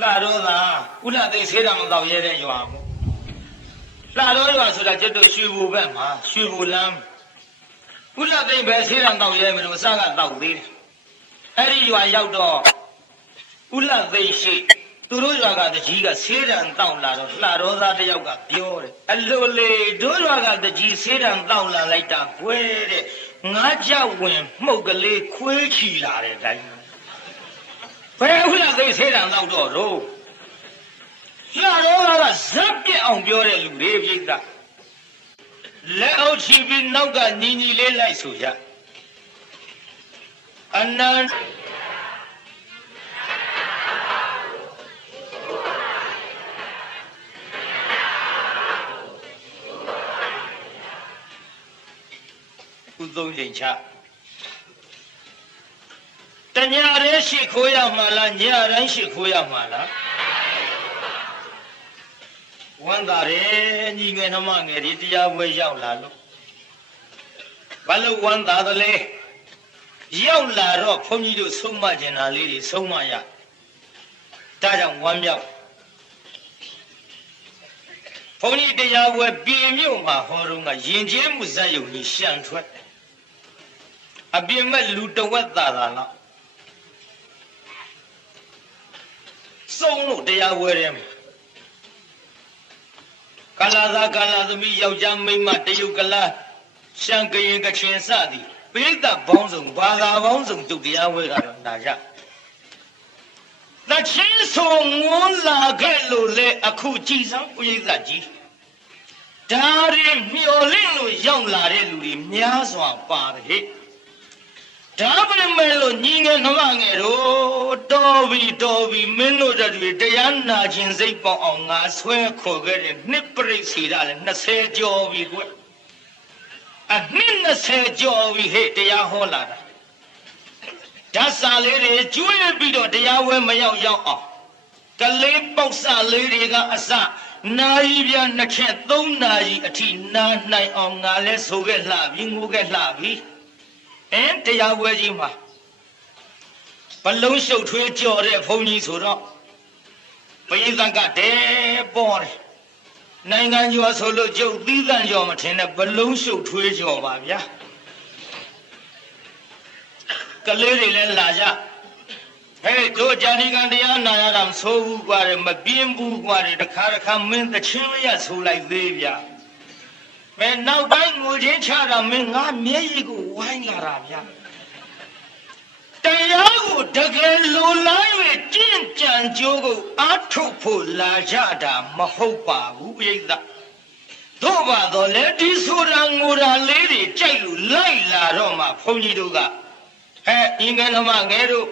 လာတော့သာဥလာသိဆေးတာမတော့ရဲတဲ့ရွာကိုလာတော့ရွာဆိုတာကျွတ်တို့ရွှေဘူဘက်မှာရွှေဘူလမ်းဥလာသိပဲဆေးတာတော့ရဲမလို့အစကတော့သေးတယ်အဲ့ဒီရွာရောက်တော့ဥလာသိရှိသူတို့ရွာကတကြီးကဆေးတံတောက်လာတော့လှတော်သားတယောက်ကပြောတယ်အလိုလေတို့ရွာကတကြီးဆေးတံတောက်လာလိုက်တာကွယ်တဲ့ငါးကြောက်ဝင်မှုတ်ကလေးခွေးချီလာတဲ့တိုင်းဘယ်ဥလာသိဆေးတံတောက်တော့လို့လှတော်သားကဇက်ပြက်အောင်ပြောတဲ့လူတွေပြိဿလက်အုပ်ချီပြီးနောက်ကညီညီလေးလိုက်ဆိုကြအနန္တသုံးချိန်ချတညာရဲရှိခိုးရမှာလားညတိုင်းရှိခိုးရမှာလားဝမ်းသာတယ်ညီငယ်နှမငယ်ဒီတရားဝဲရောက်လာလို့ဘာလို့ဝမ်းသာသလဲရောက်လာတော့ဘုန်းကြီးတို့ဆုံးမကျင်တာလေးတွေဆုံးမရဒါကြောင့်ဝမ်းမြောက်ဘုန်းကြီးတရားဝဲပြည်မြို့မှာဟောတော့ကယဉ်ကျေးမှုဇာတ်ရုံကြီးရှံထွက်အပြင်းမဲ့လူတဝက်သာသာလောက်စုံလို့တရားဝဲတယ်ကလာသာကလာသမီးယောက်ျားမိန်းမတရုတ်ကလာရှံကရင်ကချင်စသည်ပိဋကပေါင်းစုံဘာသာပေါင်းစုံတုတ်တရားဝဲကတော့နာကြတချင်းဆိုငွန်းလာခဲ့လို့လေအခုကြည်စမ်းဥိသကြီးဒါရင်မျော်လင့်လို့ရောက်လာတဲ့လူတွေများစွာပါတယ်ဒါပေမဲ့လို့ညီငယ်နှမငယ်တို့တော်ပြီမင်းတို့တွေတရားနာခြင်းစိတ်ပေါအောင်ငါဆွဲခေါ်ခဲ့တဲ့နှစ်ပြိစီတာလေ20ကျော်ပြီကွအနှစ်20ကျော်ပြီဟဲ့တရားဟောလာတာဓာတ်စာလေးတွေကျွေးပြီးတော့တရားဝဲမရောက်အောင်ကလေးပေါက်စာလေးတွေကအစနာရီပြနှစ်ချက်3နာရီအထိနာနိုင်အောင်ငါလဲဆိုခဲ့လှပြီငိုခဲ့လှပြီတရားဝဲကြီးမှာဘလုံးရှုပ်ထွေးကြော်တဲ့ဘုန်းကြီးဆိုတော့ပရိသတ်ကတဲပေါ်တယ်နိုင်ငံကျော်ဆိုလို့ကျုပ်သီးသန့်ကျော်မထင်နဲ့ဘလုံးရှုပ်ထွေးကြော်ပါဗျာကလေးတွေလည်းလာကြဟဲ့တို့ဂျာတိကန်တရားနာရတာမဆိုးဘူးကွာမပြင်းဘူးကွာတခါမင်းသချင်းလေးရဆိုလိုက်သေးဗျာမဲနောက်ပိုင်းငိုချင်းချတာမင်းငါမျက်ရည်ကိုဝိုင်းလာတာဗျာတရားကိုတကယ်လိုလား၍ကြင့်ကြံကြိုးကိုအားထုတ်ဖို့လာကြတာမဟုတ်ပါဘူးပြိဿတို့ပါတော့လေဒီဆိုတာငိုတာလေးတွေကြိုက်လို့လိုက်လာတော့မှဘုန်းကြီးတို့ကအင်္ဂနမငယ်တို့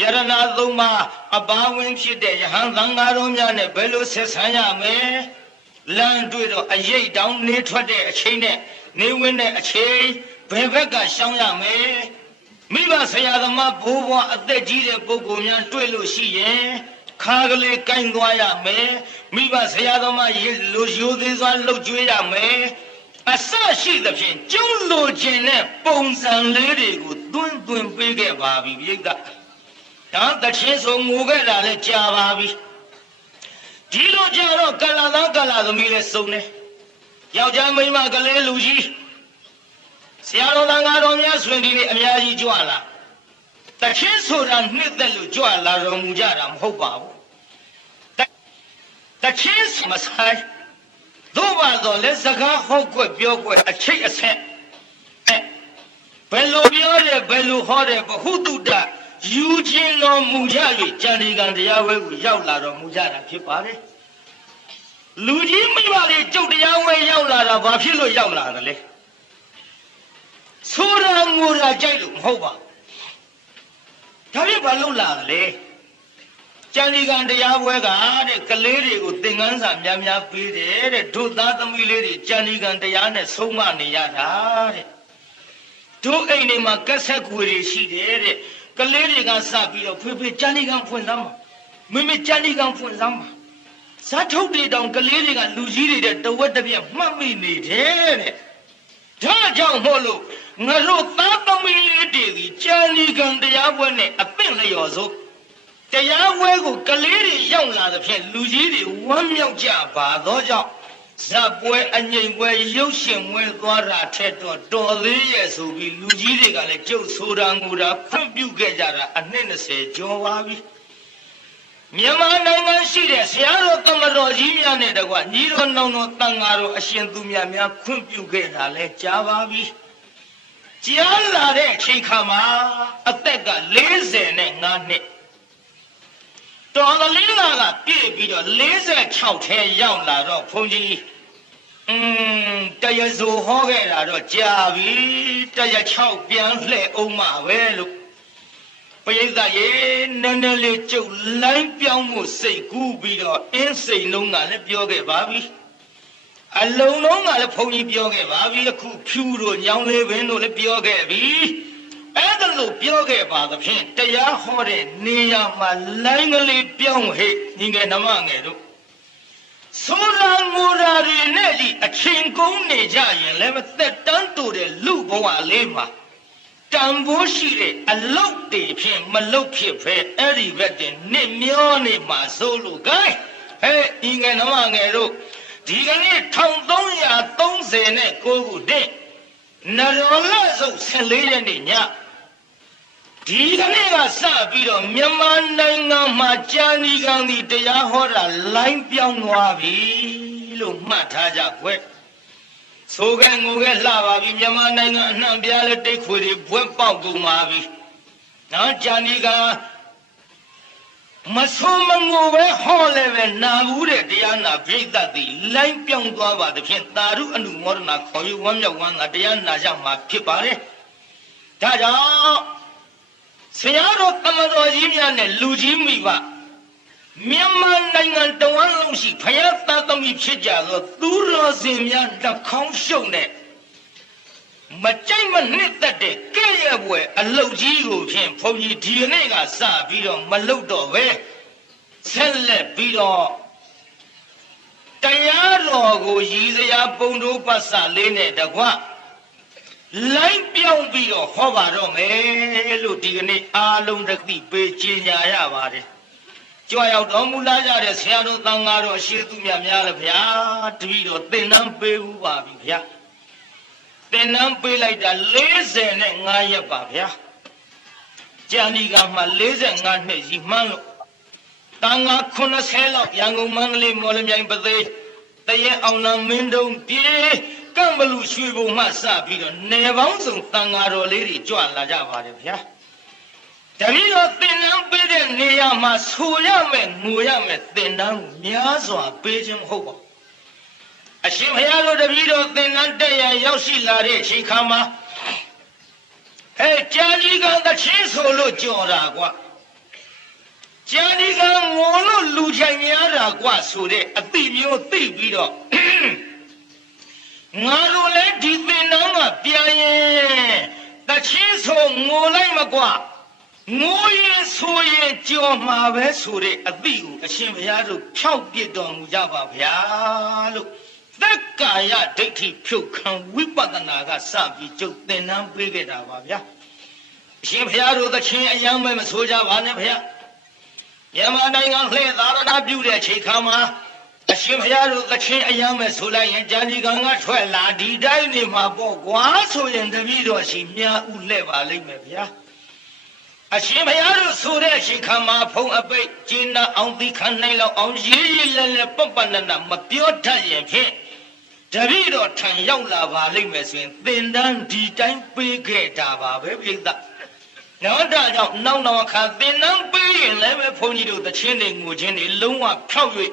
ယရနာသုံးပါအပါဝင်ဖြစ်တဲ့ယဟန်သံဃာတော်များနဲ့ဘယ်လိုဆက်ဆံရမလဲလမ်းတွေ့တော့အရေးတောင်းနေထွက်တဲ့အချိန်နဲ့နေဝင်တဲ့အချိန်ဘယ်ဘက်ကရှောင်ရမလဲမိဘဆရာသမားဘိုးဘွားအသက်ကြီးတဲ့ပုဂ္ဂိုလ်များတွေ့လို့ရှိရင်ခါကလေးကိုင်းသွားရမယ်မိဘဆရာသမားလူရိုသေးစွာလှုပ်ကြွေးရမယ်အစရှိသဖြင့်ကျုံလိုခြင်းနဲ့ပုံစံလေးတွေကိုသွင်းပေးခဲ့ပါပြီပြိဿဒါတချင်းဆိုငိုခဲ့တာလည်းကြာပါပြီဒီလိုကြတော့ကလာသားကလာသမီးလည်းစုံတယ်ယောက်ျားမိန်းမကလေးလူကြီးဆရာတော်သံဃာတော်များဆွေဒီနေ့အများကြီးကြွလာတချင်းဆိုတာနှစ်သက်လို့ကြွလာတော်မူကြတာမဟုတ်ပါဘူးတချင်းမဆိုင်သို့ပါတော့လဲစကားဟောကွက်ပြောကွက်အချိတ်အဆက်ဘယ်လိုပြောတယ်ဘယ်လိုဟောတယ်ဘဟုတုတယူခြင်းတော်မူကြ၍ကြံဒီကံတရားဝဲကိုရောက်လာတော်မူကြတာဖြစ်ပါတယ်လူကြီးမိဘတွေကျုပ်တရားဝဲရောက်လာတာဘာဖြစ်လို့ရောက်လာတယ်လဲဆိုရငိုရာကြိုက်လို့မဟုတ်ပါဘူးဒါဖြစ်ဘာလို့လာတယ်လဲကြံဒီကံတရားဝဲကတဲ့ကလေးတွေကိုသင်ခန်းစာများပေးတယ်တဲ့တို့သားသမီးလေးတွေကြံဒီကံတရားနဲ့ဆုံးမနေရတာတဲ့တို့အိမ်တွေမှာကက်ဆက်ကွေတွေရှိတယ်တဲ့ကလေးတွေကစပြီးတော့ဖေကြံဒီကံဖွင့်စမ်းပါမကြံဒီကံဖွင့်စမ်းပါဇာထုတ်တွေတောင်ကလေးတွေကလူကြီးတွေတဲ့တဝက်တစ်ပြက်မှတ်မိနေတယ်တဲ့ဒါကြောင့်မို့လို့ငါတို့သားသမီးလေးတွေဒီကြံဒီကံတရားပွဲနဲ့အသင့်လျော်စို့တရားဝဲကိုကလေးတွေရောက် ရောက်လာတဲ့ဖြင့်လူကြီးတွေဝမ်းမြောက်ကြပါသောကြောင့်ဇပ်ပွဲအငိမ်ပွဲရုပ်ရှင်ပွဲသွားတာထက်တော့တော်သေးရဲ့ဆိုပြီးလူကြီးတွေကလည်းကျုပ်ဆိုတာငူတာခွင့်ပြုခဲ့ကြတာအနှစ်20ကျော်ပါပြီမြန်မာနိုင်ငံရှိတဲ့ဆရာတော်သမတော်ကြီးများနဲ့တကွညီတော်နောင်တော်တန်ဃာတော်အရှင်သူမြတ်များခွင့်ပြုခဲ့တာလဲကြားပါပြီကြားလာတဲ့အချိန်ခါမှာအသက်က45နှစ်တော်သလင်းလာကပြည့်ပြီးတော့46ထဲရောက်လာတော့ဘုန်းကြီးတရားစိုးဟောခဲ့တာတော့ကြာပြီတရား6ပြန်လှည့်အောင်မှာပဲလို့ပရိသတ်ရေနည်းနည်းလေးကျုပ်လိုင်းပြောင်းမှုစိတ်ကူးပြီးတော့အင်းစိန်လုံးကလည်းပြောခဲ့ပါပြီအလုံးလုံးကလည်းဘုန်းကြီးပြောခဲ့ပါပြီအခုဖြူတို့ညောင်လေးပင်တို့လည်းပြောခဲ့ပြီအဲ့ဒါလို့ပြောခဲ့ပါသဖြင့်တရားဟောတဲ့နေရာမှာလိုင်းကလေးပြောင်းဟဲ့ညီငယ်နှမငယ်တို့ဆိုလာငိုရာတွေနဲ့ဒီအချင်းကုန်းနေကြရင်လည်းသက်တမ်းတူတဲ့လူဘဝလေးမှာတန်ဖိုးရှိတဲ့အလုတ်တွေဖြင့်မလုတ်ဖြစ်ပဲအဲ့ဒီဘက်တင်နှစ်မျောနေမှာဆိုလို့ gain ဟဲ့ညီငယ်နှမငယ်တို့ဒီကနေ့1339ခုနှစ်နရောလဆုပ်14ရက်နေ့ညဒီကနေ့ကစပြီးတော့မြန်မာနိုင်ငံမှာကြာနီကံဒီတရားဟောတာလိုင်းပြောင်းသွားပြီလို့မှတ်ထားကြွယ်ဆိုကံငိုကလှပါပြီမြန်မာနိုင်ငံအနှံ့ပြားလဲတိတ်ခွေတွေဘွဲ့ပေါက်ကုန်ပါပြီနော်ကြာနီကံမဆုံးမငိုပဲဟောလဲပဲနာဘူးတဲ့တရားနာပြိတ္တတိလိုင်းပြောင်းသွားပါသဖြင့်သာရုအနုမောဒနာခေါ်ယူဝမ်းမြောက်ဝမ်းသာတရားနာကြမှာဖြစ်ပါတယ်ဒါကြောင့်ဆရာတော်သမတော်ကြီးများနဲ့လူကြီးမိဘမြန်မာနိုင်ငံတဝန်းလုံးရှိဖယားသားသမီးဖြစ်ကြသောသူတော်စင်များလက်ခေါင်းရှုံနဲ့မကြိုက်မနှစ်သက်တဲ့ကဲ့ရဲ့ဘွယ်အလုတ်ကြီးကိုဖြင့်ဘုန်းကြီးဒီနေ့ကစပြီးတော့မလုတ်တော့ပဲဆက်လက်ပြီးတော့တရားတော်ကိုရည်စရာပုံတို့ပတ်စလေးနဲ့တကွလိုင်းပြောင်းပြီးတော့ဟောပါတော့မယ်လို့ဒီကနေ့အားလုံးတသိပေးကြေညာရပါတယ်ကြွရောက်တော်မူလာကြတဲ့ဆရာတော်သံဃာတော်အရှိသူမြတ်များလည်းဗျာတပည့်တော်သင်္นานပေးဘူးပါပြီဗျာသင်္นานပေးလိုက်တာ45ရက်ပါဗျာကြာဏီကမှ45နှစ်ကြီးမှန်းလို့တန်ဃာ90လောက်ရန်ကုန်မန္တလေးမော်လမြိုင်ပသိမ်တရက်အောင်လာမင်းတုံးပြေကံဘလူရွှေဘုံမှစပြီးတော့နေပေါင်းစုံတန်ဃာတော်လေးတွေကြွလာကြပါတယ်ဗျာတပည့်တော်သင်္นานပေးတဲ့နေရာမှာဆိုရမယ်ငိုရမယ်သင်္นานကိုများစွာပေးခြင်းမဟုတ်ပါအရှင်ဘုရားတို့တပည့်တော်သင်္นานတက်ရရောက်ရှိလာတဲ့အချိန်ခါမှာဟဲ့ကြာကြီးကသချင်းဆိုလို့ကြော်တာကွာကြာကြီးကငိုလို့လူချိုင်များတာကွာဆိုတဲ့အသိမျိုးသိပြီးတော့ငါတို့လည်းဒီသင်္นานကပြန်ရင်သချင်းဆိုငိုလိုက်မကွာငိုရင်ဆိုရင်ကြော်မှာပဲဆိုတဲ့အသိကိုအရှင်ဘုရားတို့ဖြောက်ပြစ်တော်မူကြပါဗျာလို့သက္ကာယဒိဋ္ဌိဖြုတ်ခံဝိပဿနာကစပြီးကျုပ်သင်္นานပေးခဲ့တာပါဗျာအရှင်ဘုရားတို့သချင်းအယံပဲမဆိုကြပါနဲ့ဗျာမြန်မာနိုင်ငံလှည့်သာရဏပြုတဲ့ချိန်ခါမှာအရှင်ဘုရားတို့သချင်းအယံပဲဆိုလိုက်ရင်ကြာဏီကံကထွက်လာဒီတိုင်းနေမှာပေါ့ကွာဆိုရင်တပည့်တော်ရှိမြာဥလှဲ့ပါလိမ့်မယ်ဗျာအရှင်ဘုရားတို့ဆိုတဲ့အချိန်ခါမှာဖုံအပိတ်ကျင်းနာအောင်သိခံနိုင်လောက်အောင်ရေးရေးလဲလဲပပနနမပြောတတ်ရင်ဖြင့်တပည့်တော်ထံရောက်လာပါလိမ့်မယ်ဆိုရင်သင်္นานဒီတိုင်းပေးခဲ့တာပါပဲပြိဿနောက်ဒါကြောင့်နောက်အခါသင်္นานပေးရင်လည်းပဲဘုန်းကြီးတို့သချင်းတွေငိုချင်းတွေလုံးဝဖြောက်၍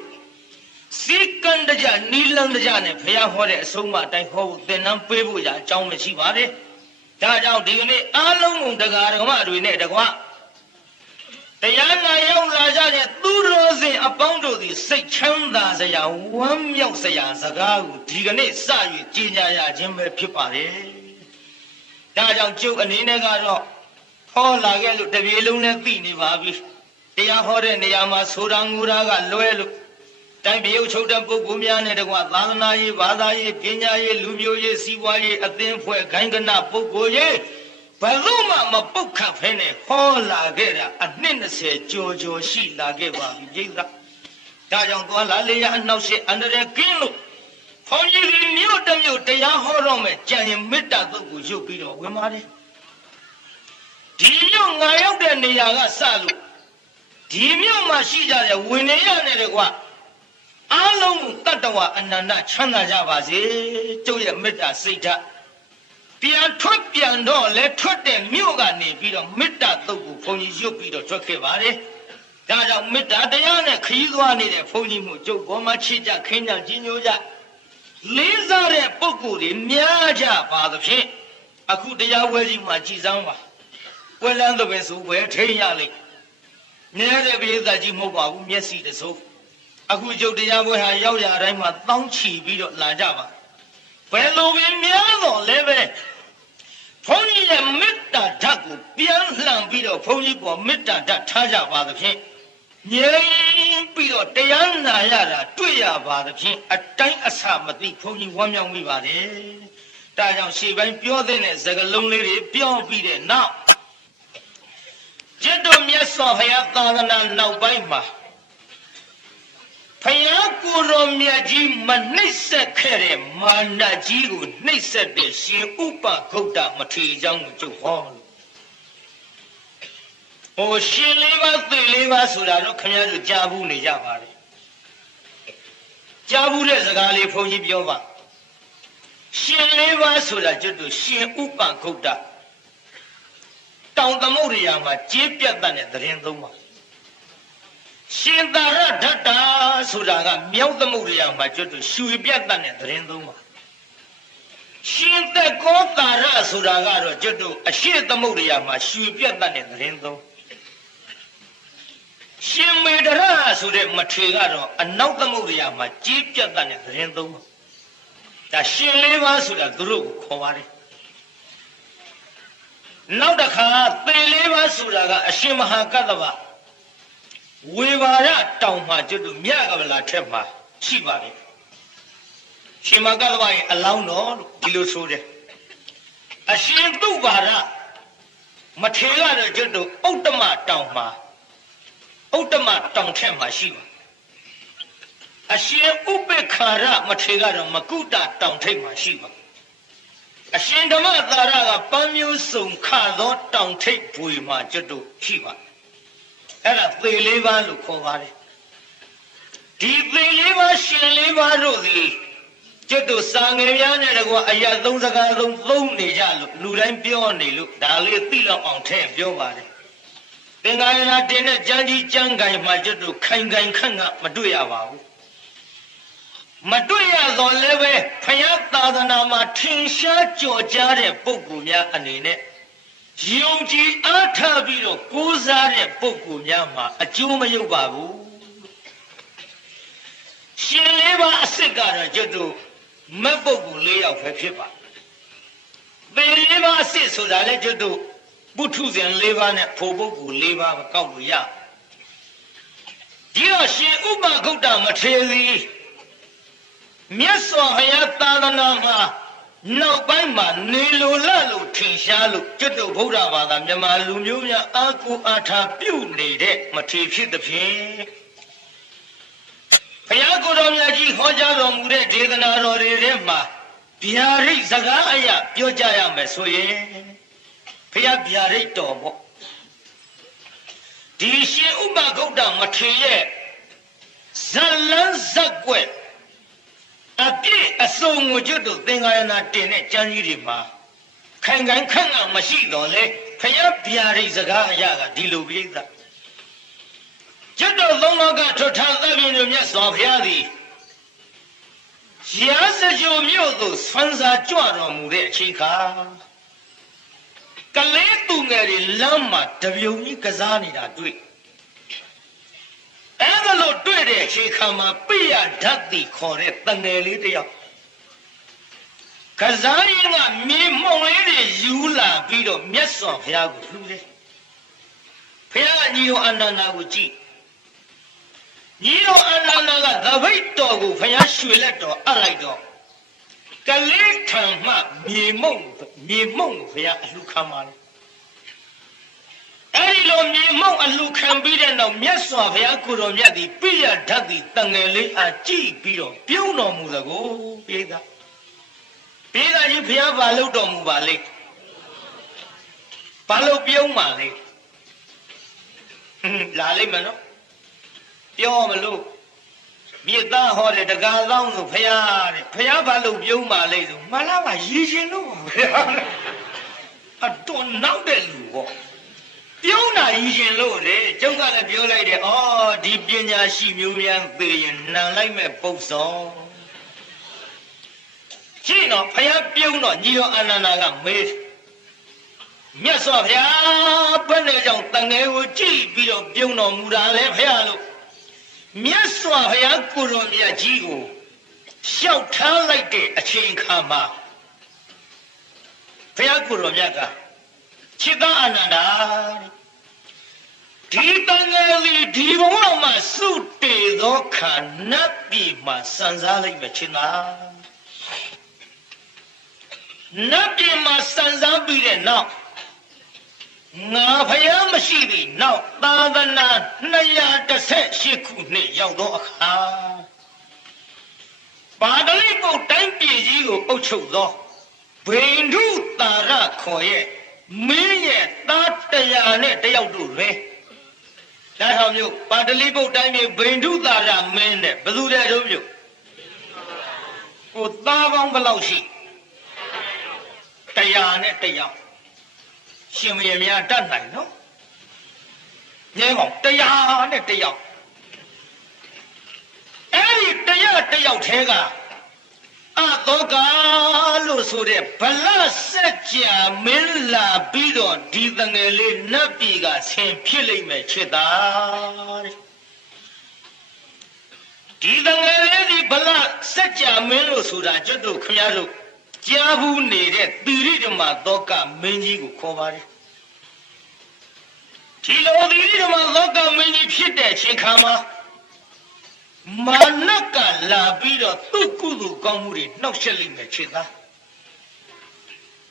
စီကံတကြနီလန်းတကြနဲ့ဘုရားဟောတဲ့အဆုံးအမအတိုင်းဟောဖို့သင်္นานပေးဖို့ရာအကြောင်းမရှိပါနဲ့ဒါကြောင့်ဒီကနေ့အားလုံးကိုတရားဓမ္မတွေနဲ့တကွတရားနာရောက်လာကြတဲ့သူတော်စင်အပေါင်းတို့သည်စိတ်ချမ်းသာစရာဝမ်းမြောက်စရာစကားကိုဒီကနေ့စ၍ကြေညာရခြင်းပဲဖြစ်ပါလေဒါကြောင့်ကျုပ်အနေနဲ့ကတော့ဟောလာခဲ့လို့တပြေလုံးနဲ့သိနေပါပြီတရားဟောတဲ့နေရာမှာဆိုတာငူတာကလွဲလို့တိုင်းပြည်ချုပ်တဲ့ပုဂ္ဂိုလ်များနဲ့တကွသာသနာရေးဘာသာရေးပညာရေးလူမျိုးရေးစီးပွားရေးအသင်းဖွဲ့ခိုင်းကနပုဂ္ဂိုလ်ရေးဘယ်လို့မှမပုတ်ခတ်ဖဲနဲ့ဟောလာခဲ့တာအနှစ်20ကျော်ရှိလာခဲ့ပါပြီပြိဿ ဒါကြောင့်သွားလာလေရအနောက်ရှိအန္တရာယ်ကင်းလို့ဘုန်းကြီးဒီမြို့တစ်မြို့တရားဟောတော့မယ်ကြံရင်မေတ္တာသုတ်ကိုရုပ်ပြီးတော့ဝင်ပါတယ်ဒီမြို့ငါရောက်တဲ့နေရာကစလို့ဒီမြို့မှာရှိကြတဲ့ဝင်နေရတယ်ကွာအားလုံးတတ္တဝအနန္တချမ်းသာကြပါစေကျုပ်ရဲ့မေတ္တာစိတ်ဓာတ်ပြန်ထွက်ပြန်တော့လဲထွက်တဲ့မြို့ကနေပြီးတော့မေတ္တာသုတ်ကိုဘုန်းကြီးရုပ်ပြီးတော့ထွက်ခဲ့ပါတယ်ဒါကြောင့်မေတ္တာတရားနဲ့ခရီးသွားနေတဲ့ဘုန်းကြီးမှုကျုပ်ဘောမှာချစ်ကြခင်းကြကြီးညိုကြလေးစားတဲ့ပုဂ္ဂိုလ်တွေများကြပါသဖြင့်အခုတရားဝဲကြီးမှာကြည်စမ်းပါဝဲလန်းတဲ့ဆိုဝဲထိန်ရလိမ့်မြဲတဲ့ပိဋကကြီးမဟုတ်ပါဘူးမျက်စိတစိုးအခုကျုပ်တရားဝဲဟာရောက်ရတိုင်းမှာတောင်းချီပြီးတော့လာကြပါဘယ်လိုပဲများတော့လဲပဲဘုန်းကြီးရဲ့မေတ္တာဓာတ်ကိုပြန်လှန်ပြီးတော့ဘုန်းကြီးပေါ်မေတ္တာဓာတ်ထားကြပါသဖြင့်ငြိမ်ပြီးတော့တရားနာရတာတွေ့ရပါသဖြင့်အတိုင်းအဆမသိဘုန်းကြီးဝမ်းမြောက်မိပါတယ်ဒါကြောင့်ရှေ့ပိုင်းပြောတဲ့စကားလုံးလေးတွေပြောပြီးတဲ့နောက်จิตတော်မြတ်စွာဘုရားသာသနာနောက်ပိုင်းမှာဘုရားကိုယ်တော်မြတ်ကြီးမနှိမ့်ဆက်ခဲ့တဲ့မာနကြီးကိုနှိမ့်ဆက်တဲ့ရှင်ဥပဂုတ်တမထေရเจ้าကိုကျုပ်ဟောလို့ရှင်လေးပါးသေလေးပါးဆိုတာတော့ခင်ဗျားတို့ကြားဘူးနေကြပါလေကြားဘူးတဲ့စကားလေးဘုန်းကြီးပြောပါရှင်လေးပါးဆိုတာကျွတ်တို့ရှင်ဥပဂုတ်တတောင်သမုဒ္ဒရာမှာကြေးပြတ်တဲ့သတင်းသုံးပါရှင်သာရဓတ္တာဆိုတာကမြောက်သမုဒ္ဒရာမှာကျွတ်တို့ရွှေပြတ်တဲ့သတင်းသုံးပါရှင်သက်ကောသာရဆိုတာကတော့ကျွတ်တို့အရှိသမုဒ္ဒရာမှာရွှေပြတ်တဲ့သတင်းသုံးရှင်မေတ္တရဆိုတဲ့မထေကတော့အနောက်သမုဒ္ဒရာမှာကြေးပြတ်တဲ့သတင်းသုံးပါဒါရှင်လေးပါးဆိုတာသူတို့ကိုခေါ်ပါတယ်နောက်တစ်ခါသေလေးပါးဆိုတာကအရှင်မဟာကတ္တဗဝေဘာရတောင်မှာကျွတ်တို့မြတ်ကဗလာထက်မှာရှိပါတယ်ရှင်မဟာကတ္တဗရဲ့အလောင်းတော်လို့ဒီလိုဆိုတယ်အရှင်သုဘာရမထေရကတော့ကျွတ်တို့ဥတ္တမတောင်မှာဥတ္တမတောင်ထက်မှာရှိပါအရှင်ဥပေက္ခာရမထေရကတော့မကုတတောင်ထိပ်မှာရှိပါအရှင်ဓမ္မသာရကပန်းမျိုးစုံခသောတောင်ထိပ်ပွေမှာကျွတ်တို့ရှိပါအဲ့ဒါသေလေးပါးလို့ခေါ်ပါတယ်ဒီသေလေးပါးရှင်လေးပါးတို့သည်ကျွတ်တို့စာငယ်များနဲ့တကွာအရာသုံးစကားသုံးနေကြလို့လူတိုင်းပြောနေလို့ဒါလေးသိလောက်အောင်ထည့်ပြောပါတယ်သင်္ကာယနာတင်တဲ့ကြမ်းကြီးကြမ်းကိုင်မှာကျွတ်တို့ခိုင်ခိုင်ခန့်ခန့်မတွေ့ရပါဘူးမတွေ့ရတော့လည်းပဲဘုရားသာသနာမှာထင်ရှားကြော်ကြားတဲ့ပုဂ္ဂိုလ်များအနေနဲ့ယုံကြည်အားထားပြီးတော့ကိုးစားတဲ့ပုဂ္ဂိုလ်များမှာအကျိုးမရောက်ပါဘူးရှင်လေးပါးအစ်စ်ကတော့ကျွတ်တို့မက်ပုဂ္ဂိုလ်၄ယောက်ပဲဖြစ်ပါသေလေးပါးအစ်စ်ဆိုတာလည်းကျွတ်တို့ပုထုဇဉ်၄ပါးနဲ့ဖို့ပုဂ္ဂိုလ်၄ပါးမကောက်လို့ရဒီတော့ရှင်ဥပဂုတ်တမထေရသည်မြတ်စွာဘုရားသာသနာမှာနောက်ပိုင်းမှာနေလိုလလို့ထင်ရှားလို့ကျွတ်တို့ဗုဒ္ဓဘာသာမြန်မာလူမျိုးများအာကိုအားထားပြုနေတဲ့မထေရဖြစ်သည်ဖြင့်ဘုရားကိုယ်တော်မြတ်ကြီးဟောကြားတော်မူတဲ့ဒေသနာတော်တွေထဲမှာဗျာဒိတ်စကားအရာပြောကြရမယ်ဆိုရင်ဘုရားဗျာဒိတ်တော်ပေါ့ဒီရှင်ဥပဂုတ်တမထေရရဲ့ဇလန်းဇက်ွက်အပြည့်အစုံကိုကျွတ်တို့သင်္ကာယနာတင်တဲ့ကျမ်းကြီးတွေမှာခိုင်ခိုင်ခန့်ခန့်မရှိတော့လေဘုရားဗျာဒိတ်စကားအရာကဒီလိုပြိဿကျွတ်တို့သုံးလောကထွတ်ထားသဗ္ဗညုမြတ်စွာဘုရားသည်ရာဇဂိုမြို့သို့ဆွမ်းစားကြွတော်မူတဲ့အချိန်ခါကလေးသူငယ်တွေလမ်းမှာတပြုံကြီးကစားနေတာတွေ့အဲ့ဒါလို့တွေ့တဲ့အချိန်ခါမှာပိယဓာတ်တိခေါ်တဲ့တငယ်လေးတယောက်ကစားရင်ကမြေမှုံလေးတွေယူလာပြီးတော့မြတ်စွာဘုရားကိုလှူတယ်ဘုရားညီတော်အနန္ဒာကိုကြည့်ညီတော်အနန္ဒာကသပိတ်တော်ကိုဘုရားရွှေလက်တော်အပ်လိုက်တော့ကလေးထံမှမြေမှုံကိုဘုရားအလှခံပါလေအဲ့ဒီ ဒီလိုမြေမောက်အလူခံပြီးတဲ့နောက်မြတ်စွာဘုရားကိုတော်မြတ်သည်ပြရဓာတ်သည်တန်ငယ်လေးအားကြည့်ပြီးတော့ပြုံးတော်မူသကိုပြေးသားကြီးဘုရားဘာလုပ်တော်မူပါလိမ့်ဘာလို့ပြုံးပါလိမ့်လာလိမ့်မယ်နော်ပြောမလို့မြေသားဟောတယ်တကားသောင်းဆိုဘုရားတဲ့ဘုရားဘာလို့ပြုံးပါလိမ့်ဆိုမလားကရည်ရှင်လို့ဘုရားအတော်နောက်တဲ့လူဟောပြုံးတာရည်ရှင်လို့တဲ့ကျုပ်ကလည်းပြောလိုက်တယ်ဩဒီပညာရှိမျိုးများသိရင်နံလိုက်မဲ့ပုတ်ဆောင်ရှင်းတော့ဘုရားပြုံးတော့ညီတော်အာနန္ဒာကမေးမြတ်စွာဘုရားဘယ်နဲ့ကြောင့်တန်ငယ်ကိုကြည့်ပြီးတော့ပြုံးတော်မူတာလဲဘုရားလို့မြတ်စွာဘုရားကိုတော်မြတ်ကြီးကိုလျှောက်ထားလိုက်တဲ့အချိန်ခါမှာဘုရားကိုတော်မြတ်ကခြေသားအာနန္ဒာဒီတန်ငယ်လေးဒီဘဝမှာစုတည်သောခါနတ်ပြည်မှာစံစားလိုက်မယ်ခြေသားနတ်ပြည်မှာစံစားပြီးတဲ့နောက်ငါဖယားမရှိပြီနောက်သာသနာ218ခုနှစ်ရောက်သောအခါပါဠိပုတ်တိုင်းပြည်ကြီးကိုအုပ်ချုပ်သောဗိန္ဓုတာရခေါ်ရဲ့မင်းရဲ့သား100နဲ့တယောက်တို့ပဲဒါထောင်မျိုးပါဠိပုတ်တိုင်းပြည်ဗိန္ဓုတာရမင်းနဲ့ဘယ်သူတဲ့တို့မျိုးကိုသားပေါင်းဘယ်လောက်ရှိ100နဲ့တယောက်ရှင်မင်းများတတ်နိုင်နော်ငဲကောင်100နဲ့တယောက်အဲ့ဒီ100တယောက်ထဲကအသောကလို့ဆိုတဲ့ဗလစัจ जा မင်းလာပြီးတော့ဒီတငယ်လေးနတ်ပြည်ကဆင်ဖြစ်လိမ့်မယ်ချစ်တာတဲ့ဒီတငယ်လေးဒီဗလစัจ जा မင်းလို့ဆိုတာကျွတ်တို့ခင်ဗျားတို့ကြားဘူးနေတဲ့သီရိဓမ္မသောကမင်းကြီးကိုခေါ်ပါတယ်ဒီလိုသီရိဓမ္မသောကမင်းကြီးဖြစ်တဲ့အချိန်ခါမှာမာနကလာပြီးတော့သူ့ကုသိုလ်ကောင်းမှုတွေနှောက်ယှက်လိမ့်မယ်ခြေသား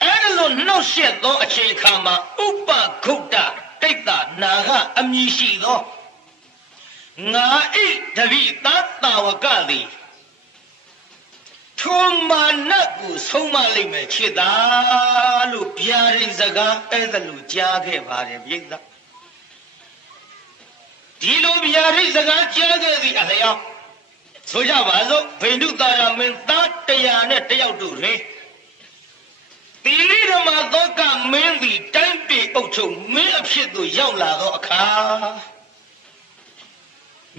အဲ့ဒါလို့နှောက်ယှက်သောအချိန်ခါမှာဥပဂုတ်တတိတ်တာနာကအမည်ရှိသောငါဣတပိသတာဝကသည်ထုံမာနကိုဆုံးမလိမ့်မယ်ခြေသားလို့ဗျာဒိတ်စကားအဲ့ဒါလို့ကြားခဲ့ပါတယ်ပြိဿဒီလိုဗျာဒိတ်စကားကြားခဲ့သည့်အလျောက်ဆိုကြပါစို့ဗိန္ဓုတာရမင်းသား100နဲ့တယောက်တို့တွင်သီရိဓမ္မသောကမင်းသည်တိုင်းပြည်အုပ်ချုပ်မင်းအဖြစ်သို့ရောက်လာသောအခါ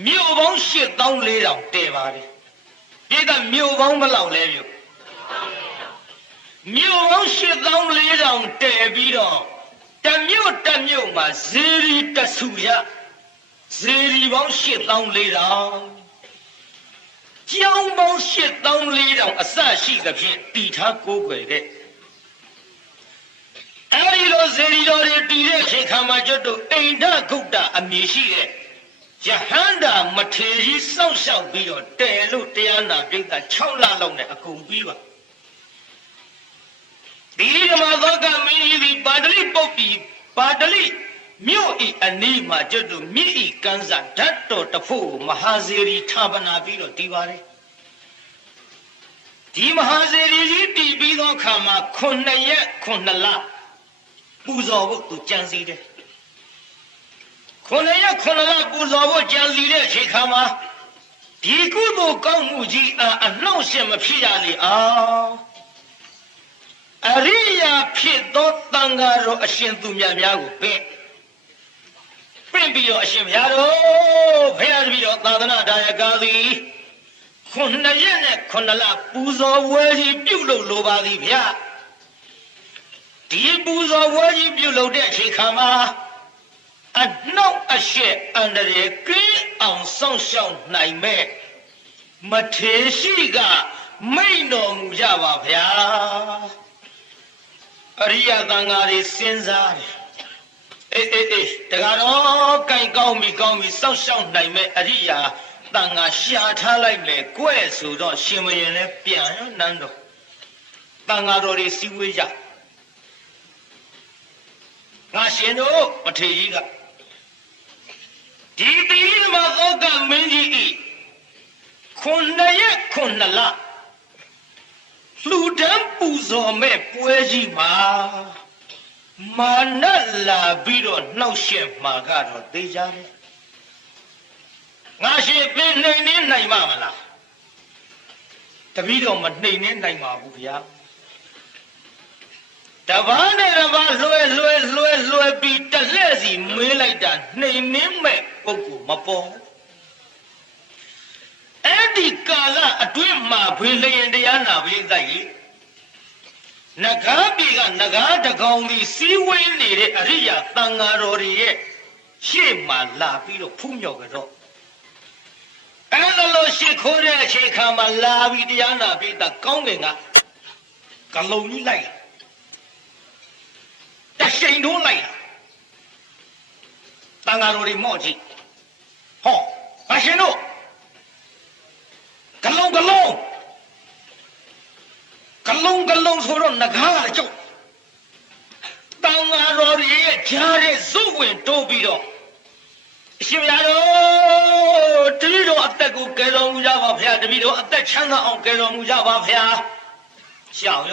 မြို့ပေါင်း8400တည်ပါတယ်ပြည်ကမြို့ပေါင်းဘယ်လောက်လဲမြို့ပေါင်း8400တည်ပြီးတော့တမြို့မှာဇေရီတဆူရဇေရီပေါင်း8400ကျောင်းပေါင်း8400အစရှိသဖြင့်တည်ထားကိုးကွယ်တဲ့အဲဒီလိုဇေရီတော်တွေတည်တဲ့ခေတ်ခါမှာကျွတ်တို့အိန္ဒဂုတ်တအမည်ရှိတဲ့ယဟန္တာမထေရီစောင့်ရှောက်ပြီးတော့တဲလို့တရားနာပိဋက6လလောက်နဲ့အကုန်ပြီးပါဒီဓမ္မသောကမင်းကြီးဒီပါဠိပုတ်ပြီးပါဠိမြို့ဤအနီးမှာကျွတ်တို့မြစ်ဤကန်းစာဓာတ်တော်တဖို့မဟာဇေရီဌာပနာပြီးတော့တည်ပါတယ်ဒီမဟာဇေရီကြီးတည်ပြီးသောအခါမှာ9ရက်9လပူဇော်ဖို့သူကြံစည်တယ်9ရက်9လပူဇော်ဖို့ကြံစည်တဲ့အချိန်ခါမှာဒီကုသိုလ်ကောင်းမှုကြီးအနှောင့်အယှက်မဖြစ်ရလေအောင်အရိယာဖြစ်သောတန်ဃာတော်အရှင်သူမြတ်များကိုပင့်ပြီးတော့အရှင်ဘုရားတော်ဖရာတပည့်တော်သာသနာဒါယကာသည်9ရက်နဲ့9လပူဇော်ဝဲကြီးပြုလုပ်လိုပါသည်ဗျာဒီပူဇော်ဝဲကြီးပြုလုပ်တဲ့အချိန်ခါမှာအနှောက်အယှက်အန္တရာယ်ကင်းအောင်စောင့်ရှောက်နိုင်မဲ့မထေရှိကမိန့်တော်မူကြပါဗျာအရိယသံဃာတွေစဉ်းစားတယ်အေးတကတော့ကြိုင်ကောင်းပြီစောင့်ရှောက်နိုင်မဲ့အရိယာတန်ဃာရှာထားလိုက်မယ်ကွဲ့ဆိုတော့ရှင်မရင်လည်းပြန်ရောနန်းတော်တန်ဃာတော်တွေစီဝေးကြငါရှင်တို့မထေကြီးက ဒီတိရိသမသောကမင်းကြီးဤခုနှစ်ရက်ခုနှစ်လလူတန်းပူဇော်မဲ့ပွဲကြီးမှာမာနလာပြီးတော့နှောက်ရှက်မှာကတော့သိကြတယ်ငါရှိပင်နှိမ်နေနိုင်မှာမလားတပည့်တော်မနှိမ်နေနိုင်ပါဘူးဗျာတပားနဲ့တပားလွှဲပြီးတလှဲ့စီမေးလိုက်တာနှိမ်နေမဲ့ပုဂ္ဂိုလ်မပေါ်အဲ့ဒီကာလအတွင်းမှာဘိလျင်တရားနာပိဿကြီးနဂါပြေကနဂါတကောင်ဒီစီးဝင်းနေတဲ့အရိယာသံဃာတော်တွေရဲ့ရှေ့မှာလာပြီးတော့ဖူးမြော်ကြတော့အဲ့လိုရှေ့ခိုးတဲ့အချိန်ခါမှာလာပြီးတရားနာပိဿကောင်းကင်ကကလုံကြီးလိုက်တရှိန်ထိုးလိုက်သံဃာတော်တွေမော့ကြည့်ဟောအရှင်တို့ကလုံးဆိုတော့ငကားကကြောက်တန်ဃာတော်ရဲ့ကြားတဲ့ဇုတ်ဝင်တိုးပြီးတော့အရှင်ရတော်တပည့်တော်အသက်ကိုကယ်တော်မူကြပါဗျာတပည့်တော်အသက်ချမ်းသာအောင်ကယ်တော်မူကြပါဗျာရှောက်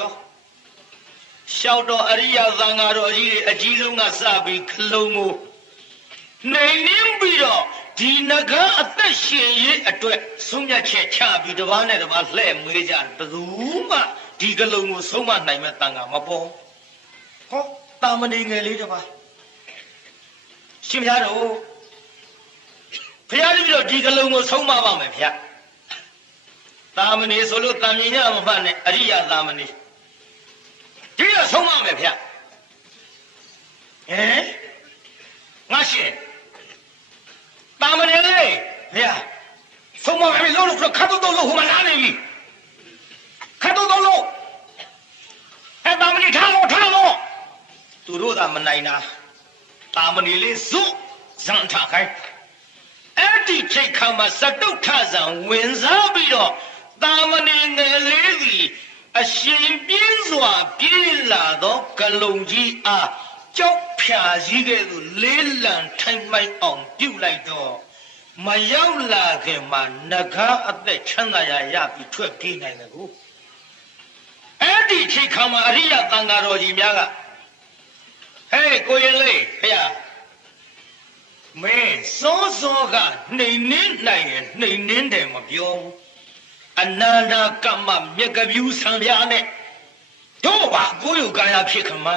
တော့အရိယသံဃာတော်ကြီးတွေအကြီးဆုံးကစပြီးခလုံးကိုနေနေပြီးတော့ဒီနဂါအသက်ရှင်ရေးအတွက်ဆုံးဖြတ်ချက်ချပြီးတစ်ပါးနဲ့တစ်ပါးလှဲ့မွေးကြဘယ်သူမှဒီကလုံးကိုဆုံးမနိုင်မဲ့တန်ခါမပေါ်ဟောတာမဏေငယ်လေးတစ်ပါးရှင်ဘုရားတော်ဘုရားတပည့်တော်ဒီကလုံးကိုဆုံးမပါမယ်ဗျာတာမဏေဆိုလို့တန်မြင်ရမမှတ်နဲ့အရိယတာမဏေဒီတော့ဆုံးမမယ်ဗျာငါရှင်တာမဏေလေးဗျာဆုံးမမယ်လို့ခတ်တော့လို့ဟိုမှာနားနေပြီခတ်တော့လို့အဲ့တာမဏေထားလို့သူတို့ကမနိုင်တာတာမဏေလေးစုဇန်ထခိုင်းအဲ့ဒီချိန်ခါမှာစတုထဇံဝင်စားပြီးတော့တာမဏေငယ်လေးစီအရှင်ပြင်းစွာပြေးလာသောကလုံကြီးအားကြောက်ဖြာစည်းကဲ့သို့လေးလံထိုင်မိုက်အောင်ပြုတ်လိုက်တော့မရောက်လာခင်မှာနဂါအသက်ချမ်းသာရပြီးထွက်ပြေးနိုင်တယ်ကိုအဲ့ဒီချိန်ခါမှာအရိယသံဃာတော်ကြီးများကဟဲ့ကိုရင်လေးဖေရမင်းစောကနှိမ်နှင်းနိုင်ရင်နှိမ်နှင်းတယ်မပြောဘူးအနန္တကမ္မမြက်ကပြူဆံပြားနဲ့တို့ပါကိုယ်ကာယဖြစ်ခမ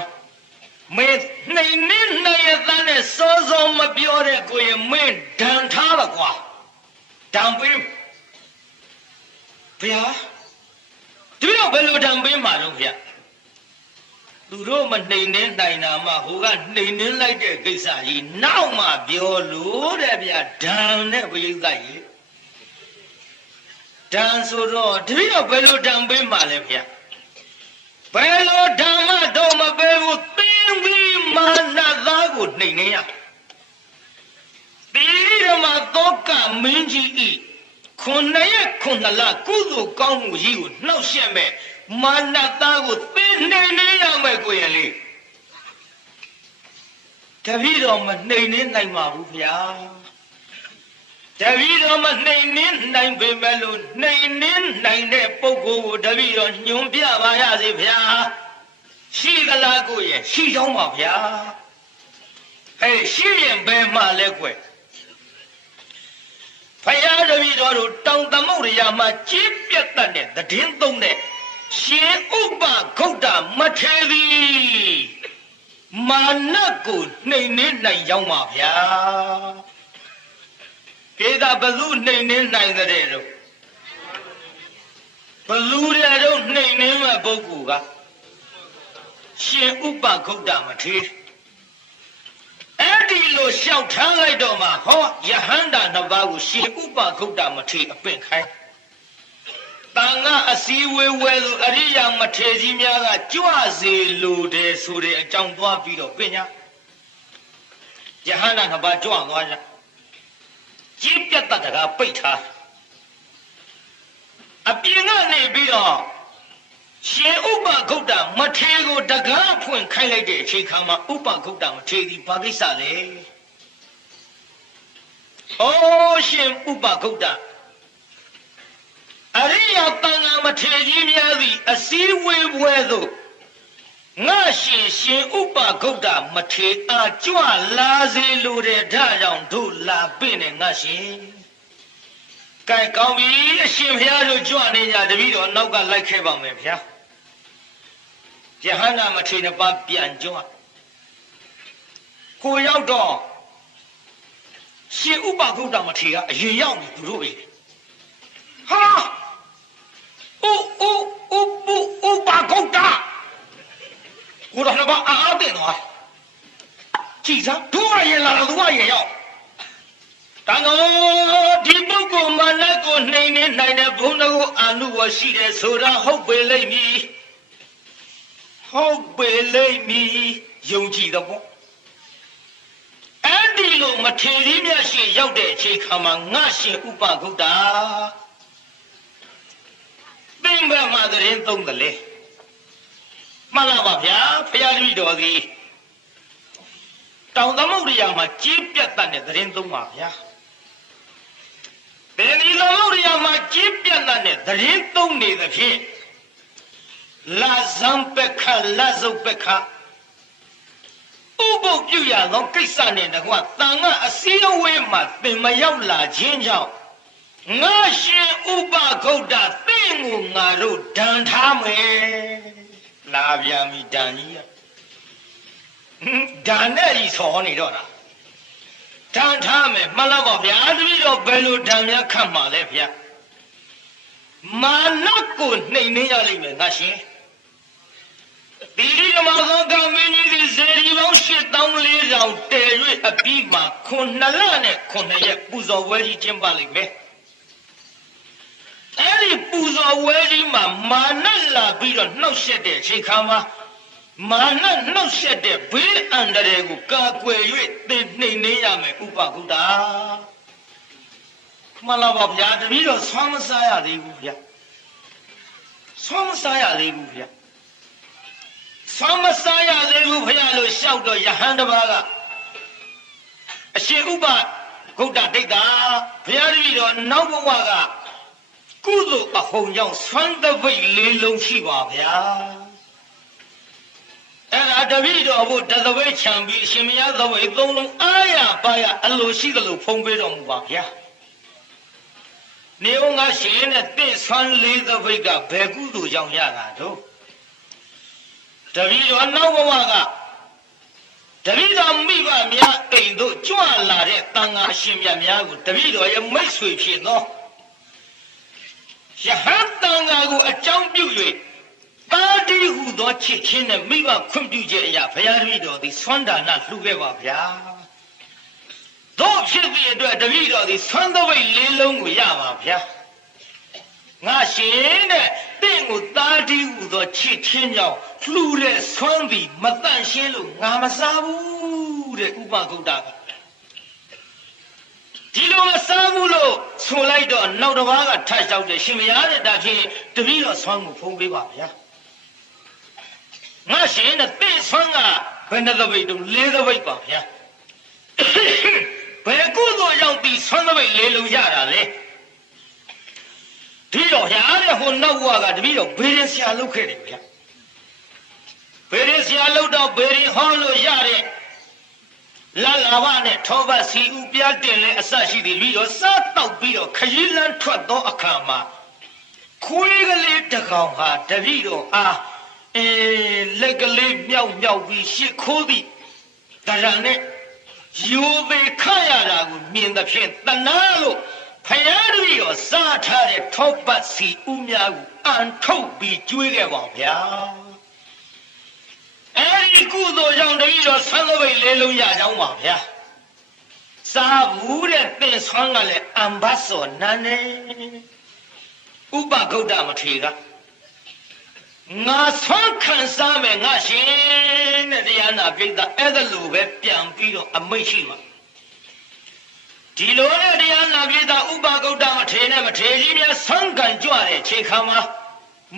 မင်းနှိမ်နှင်းနိုင်ရတဲ့နဲ့စောမပြောတဲ့ကိုရင်မင်းဒဏ်ထား了ကွာဒဏ်ပေးဗျာဒီတော့ဘယ်လိုဒဏ်ပေးမှာတော့ဗျာသူတို့မနှိမ်နှင်းနိုင်တာမှဟိုကနှိမ်နှင်းလိုက်တဲ့ကိစ္စကြီးနောက်မှပြောလို့တဲ့ဗျာဒဏ်နဲ့ပရိသတ်ကြီးဒဏ်ဆိုတော့ဒီတော့ဘယ်လိုဒဏ်ပေးမှာလဲဗျာဘယ်လိုဓမ္မတော့မပေးဘူးသင်ပြီးမာနသားကိုနှိမ်နှင်းရဒီဓမ္မသောကမင်းကြီးဤခုနှစ်ရက်ခုနှစ်လကုသိုလ်ကောင်းမှုကြီးကိုနှောက်ယှက်မဲ့မာနသားကိုသင်နှိမ်နှင်းရမယ်ကိုရင်လေးတပည့်တော်မနှိမ်နှင်းနိုင်ပါဘူးဗျာတပည့်တော်မနှိမ်နှင်းနိုင်ပေမဲ့လို့နှိမ်နှင်းနိုင်တဲ့ပုဂ္ဂိုလ်ကိုတပည့်တော်ညွှန်ပြပါရစေဗျာရှိကလားကိုရဲ့ရှိကြောင်းပါဗျာဟဲ့ရှိရင်ဘယ်မှလဲကွယ်ဖယားတပည့်တော်တို့တောင်သမုဒ္ဒရာမှာကြီးပြတ်တတ်တဲ့သည်င်းသုံးတဲ့ရှင်ဥပဂုတ်တာမထေသည်မာနကိုနှိမ်နှင်းနိုင်ကြောင်းပါဗျာကေသာဘလူနှိမ်နှင်းနိုင်တဲ့တော့ဘလူတဲ့တော့နှိမ်နှင်းမဲ့ပုဂ္ဂိုလ်ကရှင်ဥပဂုတ်တာမထေအဲ့ဒီလိုလျှောက်ထားလိုက်တော့မှဟောယဟန္တာနှစ်ပါးကိုရှင်ဥပဂုတ်တာမထေအပင့်ခိုင်းတန်ခါအစည်းဝေးသို့အရိယာမထေကြီးများကကြွစေလိုတယ်ဆိုတဲ့အကြောင်းသွားပြီးတော့ပညာယဟန္တာနှစ်ပါးကြွသွားကြကြီးပြတ်တတ်တကားပိတ်ထားအပြင်ကနေပြီးတော့ရှင်ဥပဂုတ်တာမထေကိုတကားဖွင့်ခိုင်းလိုက်တဲ့အချိန်ခါမှာဥပဂုတ်တာမထေသည်ဘာကိစ္စလဲ ဩရှင်ဥပဂုတ်တအရိယတန်ဃာမထေရကြီးများသည်အစည်းဝေးပွဲသို့ငါရှင်ဥပဂုတ်တမထေအားကြွလာစေလိုတဲ့ဒါကြောင့်တို့လာပြီနဲ့ငါရှင်ကဲကောင်းပြီအရှင်ဘုရားတို့ကြွနေကြတပည့်တော်နောက်ကလိုက်ခဲ့ပါမယ်ဗျာယဟန္တာမထေရနှစ်ပါးပြန်ကြွကိုရောက်တော့ရှင်ဥပဂုတ်တမထေရကအရင်ရောက်ပြီသူတို့ပဲဟာဥပဂုတ်တကိုတော်နှစ်ပါးအားတင်သွားကြည်စားတို့ကရင်လာတော့သူကရင်ရောက်တန်တော်ဒီပုဂ္ဂိုလ်မာနကိုနှိမ်နေနိုင်တဲ့ဘုန်းတော်ကိုအာနုဝရှိတယ်ဆိုတာဟုတ်ပေလိမ့်မည်ဟုတ်ပေလိမ့်မည်ယုံကြည်တော့ပေါ့အဲ့ဒီလိုမထေရမြတ်ရှင်ရောက်တဲ့အချိန်ခါမှာငါရှင်ဥပဂုတ်တာသင်္ဘမှာသတင်းသုံးတယ်လေမှန်လားပါဗျာဖရာတပည့်တော်စီတောင်သမုဒ္ဒရာမှာကြီးပြတ်တဲ့သတင်းသုံးပါဗျာဘယ်ဒီသမုဒ္ဒရာမှာကြီးပြတ်တဲ့သတင်းသုံးနေသဖြင့်လာဇံပက္ခလာဇုပက္ခဥပုပ်ပြုရသောကိစ္စနဲ့တကွာတန်ခါအစည်းအဝေးမှာသင်မရောက်လာခြင်းကြောင့်ငါရှင်ဥပဂုတ်တသင်ကိုငါတို့ဒဏ်ထားမယ်လာပြန်ပြီဒဏ်ကြီးဒဏ်နဲ့ကြီးဆော်နေတော့တာဒဏ်ထားမယ်မှန်လားပါဗျာတပည့်တော်ဘယ်လိုဒဏ်များခတ်မှာလဲဗျာမာနကိုနှိမ်နှင်းရလိမ့်မယ်ငါရှင်ဒီဒီဓမ္မသောကမင်းကြီးဒီစေရီပေါင်း84,000တဲ၍အပြီးမှာ9လနဲ့9ရက်ပူဇော်ဝဲကြီးကျင်းပလိမ့်မယ်အဲ့ဒီပူဇော်ဝဲကြီးမှာမာနလာပြီးတော့နှောက်ရက်တဲ့အချိန်ခါမှာမာနနှောက်ရက်တဲ့ဘေးအန္တရာယ်ကိုကာကွယ်၍သင်နှိမ်နှင်းရမယ်ဥပဂုတ်တာမှန်လားပါဗျာတပည့်တော်ဆွမ်းမစားရသေးဘူးဗျာဆွမ်းမစားရသေးဘူးဗျာဆွမ်းမစားရသေးဘူးဖရာလို့လျှောက်တော့ယဟန်တစ်ပါးကအရှင်ဥပဂုတ်တဒိဋ္ဌာဖရာတပည့်တော်နောက်ဘဝကကုသိုလ်အဟုန်ကြောင့်ဆွမ်းသပိတ်လေးလုံးရှိပါဗျာအဲ့ဒါတပည့်တော်ဘုတသပိတ်ခြံပြီးအရှင်မရသပိတ်သုံးလုံးအားရပါရအလိုရှိသလိုဖုံးပေးတော်မူပါဗျာနေဦးငါရှင်နဲ့တင့်ဆွမ်းလေးသပိတ်ကဘယ်ကုသိုလ်ကြောင့်ရတာတော့တပည့်တော်နောက်ဘဝကတပည့်တော်မိဘများအိမ်တို့ကြွလာတဲ့တန်ဃာအရှင်မြတ်များကိုတပည့်တော်ရဲ့မိတ်ဆွေဖြစ်သောယဟန်တန်ဃာကိုအကြောင်းပြု၍ပါတိဟုသောချစ်ချင်းနဲ့မိဘခွင့်ပြုချက်အရာဘုရားတပည့်တော်သည်ဆွမ်းဒါနလှူခဲ့ပါဗျာတို့ဖြစ်သည့်အတွက်တပည့်တော်သည်ဆွမ်းသပိတ်လေးလုံးကိုရပါဗျာငါရှင်တဲ့တင့်ကိုတာတိဟုသောချစ်ချင်းကြောင့်လှူတဲ့ဆွမ်းသည်မတန့်ရှင်းလို့ငါမစားဘူးတဲ့ဥပဂုတ်တာကဒီလိုမစားဘူးလို့ဆိုလိုက်တော့နောက်တစ်ပါးကထပ်လျှောက်တယ်ရှင်မရတဲ့ဒါဖြင့်တပည့်တော်ဆွမ်းကိုဖုံးပေးပါဗျာငါရှင်တဲ့တင့်ဆွမ်းကဘယ်နှသပိတ်တုံး၄သပိတ်ပါဗျာဘယ်ကုသိုလ်ရောက်ပြီးဆွမ်းသပိတ်လေးလုံးရတာလဲဒီတော့ညာတဲ့ဟိုနောက်ဘဝကတပည့်တော်ဘေးရင်ဆရာလုပ်ခဲ့တယ်ဗျာဘေးရင်ဆရာလုပ်တော့ဘေးရင်ဟောလို့ရတဲ့လာလာဘနဲ့ထောပတ်စီဥပြတင်လဲအစရှိသည်ပြီးတော့စားတောက်ပြီးတော့ခရီးလန်းထွက်သောအခါမှာခွေးကလေးတစ်ကောင်ဟာတပည့်တော်အားလက်ကလေးမြောက်မြောက်ပြီးရှစ်ခိုးသည်တရံနဲ့ယူပေခရတာကိုမြင်သဖြင့်တနာလို့ဖယားတပည့်တော်စားထားတဲ့ထောပတ်စီဥများကိုအန်ထုတ်ပြီးကျွေးခဲ့ပါဗျာအဲဒီကုသိုလ်ကြောင့်တပည့်တော်ဆွမ်းသပိတ်လေးလုံးရကြောင်းပါဗျာစားဘူးတဲ့သင်ဆွမ်းကလည်းအံဘတ်စောနန်းနေဥပဂုတ်တမထေရကငါဆွမ်းခံစားမယ်ငါရှင်တဲ့တရားနာပိဋကအဲ့ဒါလိုပဲပြန်ပြီးတော့အမိတ်ရှိမှာဒီလိုနဲ့တရားနာပိဋကဥပဂုတ်တမထေရနဲ့မထေရကြီးများဆွမ်းခံကြွတဲ့ချိန်ခါမှာ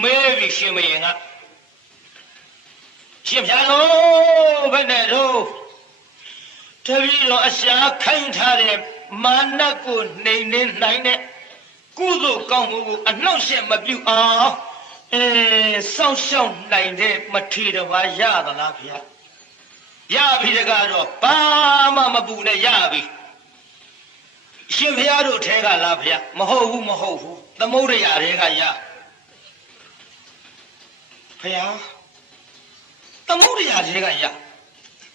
မဲပြီးရှင်မရင်ကရှင်ပြလို့ဘယ်နဲ့တော့တပည့်တော်အရှာခိုင်းထားတဲ့ မာနကိုနှိမ်နှင်းနိုင်တဲ့ကုသိုလ်ကောင်းမှုကိုအနှောက်အယှက်မပြုအောင်စောင့်ရှောက်နိုင်တဲ့မထေရဘာရသလားဗျာရပြီတကားတော့ဘာမှမပူနဲ့ရပြီရှင်ဘုရားတို့ထဲကလားဗျာမဟုတ်ဘူးသမုဒ္ဒရာတွေကရဘုရားသမုဒ္ဒရာတွေကရ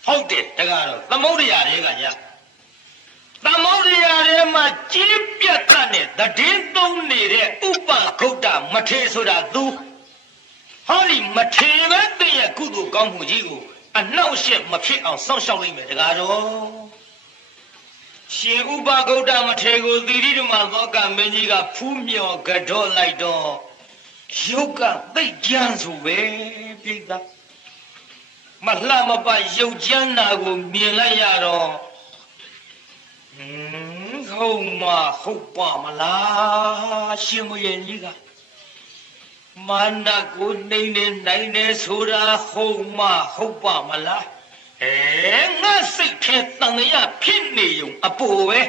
ဟုတ်တယ်တကားတော့သမုဒ္ဒရာတွေကရသမုဒ္ဒရာထဲမှာကြီးပြတ်တဲ့တည်င်းသုံးနေတဲ့ဥပဂုတ်တမထေရဆိုတာသူဟောဒီမထေရပဲတည့်ရဲ့ကုသိုလ်ကောင်းမှုကြီးကိုအနှောက်အယှက်မဖြစ်အောင်စောင့်ရှောက်လိုက်မယ်တကားတော့ရှင်ဥပဂုတ်တမထေရကိုသီရိဓမ္မသောကမင်းကြီးကဖူးမြော်ကြော့လိုက်တော့ရုပ်ကသိကြမ်းဆိုပဲပြိဿမလှမပရုပ်ကြမ်းတာကိုမြင်လိုက်ရတော့ဟုတ်ပါမလားရှင်မရင်ကြီးကမာနကိုနှိမ့်နေနိုင်နေဆိုတာဟုတ်ပါမလားငါစိတ်ထဲတန်ရဖြစ်နေုံအပေါ်ပဲ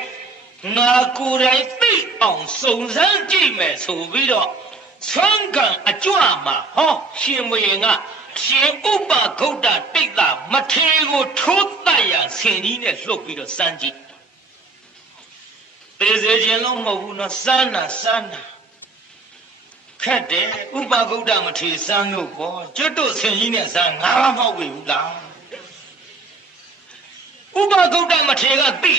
ငါကိုယ်တိုင်သိအောင်စုံစမ်းကြည့်မယ်ဆိုပြီးတော့ဆွမ်းကံအကြွမှာဟောရှင်မရင်ကရှင်ဥပဂုတ်တတိတ်တာမထေရကိုထိုးတတ်ရဆင်ကြီးနဲ့လှုပ်ပြီးတော့စမ်းကြည့်သေစေခြင်းလုံးမဟုတ်ဘူးနော်စမ်းတာခက်တယ်ဥပဂုတ်တမထေရစမ်းလို့ပေါ့ကျွတ်တို့ဆင်ကြီးနဲ့စမ်းငါမဟုတ်ဘူးလားဥပဂုတ်တမထေရကသိ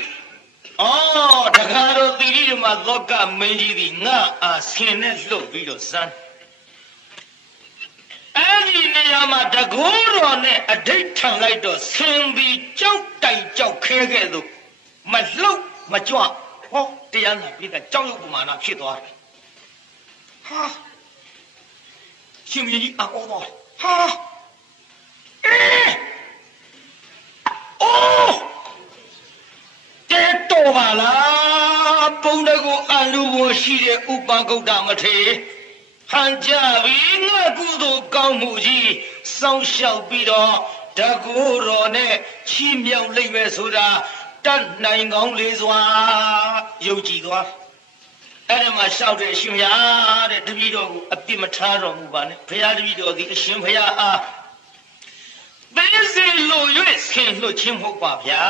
တခါတော့သီရိဓမ္မသောကမင်းကြီးဒီငါအားဆင်နဲ့လှုပ်ပြီးတော့စမ်းအဲ့ဒီနေရာမှာတကူတော်နဲ့အဓိဋ္ဌံလိုက်တော့ဆင်ပြီးကြောက်တိုင်ကြောက်ခဲခဲ့သို့မလှုပ်မကြွဟောတရားနာပြီးတော့ကြောက်ရွံ့ပမာဏဖြစ်သွားတယ်ဟာရှင်မကြီးအော်ဟာတဲတော်ပါလားပုံတကူအလူဘွန်ရှိတဲ့ဥပဂုတ်တမထေရဟန်ကြပြီငါကုသိုလ်ကောင်းမှုကြီးစောင့်ရှောက်ပြီးတော့တကူတော်နဲ့ချီးမြှောက်လိုက်ပဲဆိုတာတတ်နိုင်ကောင်းလေစွာယုံကြည်သွားအဲ့ဒီမှာလျှောက်တဲ့ရှင်ဘုရားတဲ့တပည့်တော်ကိုအပြစ်မထားတော်မူပါနဲ့ဘုရားတပည့်တော်သည်အရှင်ဘုရားအားသိစေလို၍ဆင်လွှတ်ခြင်းမဟုတ်ပါဗျာ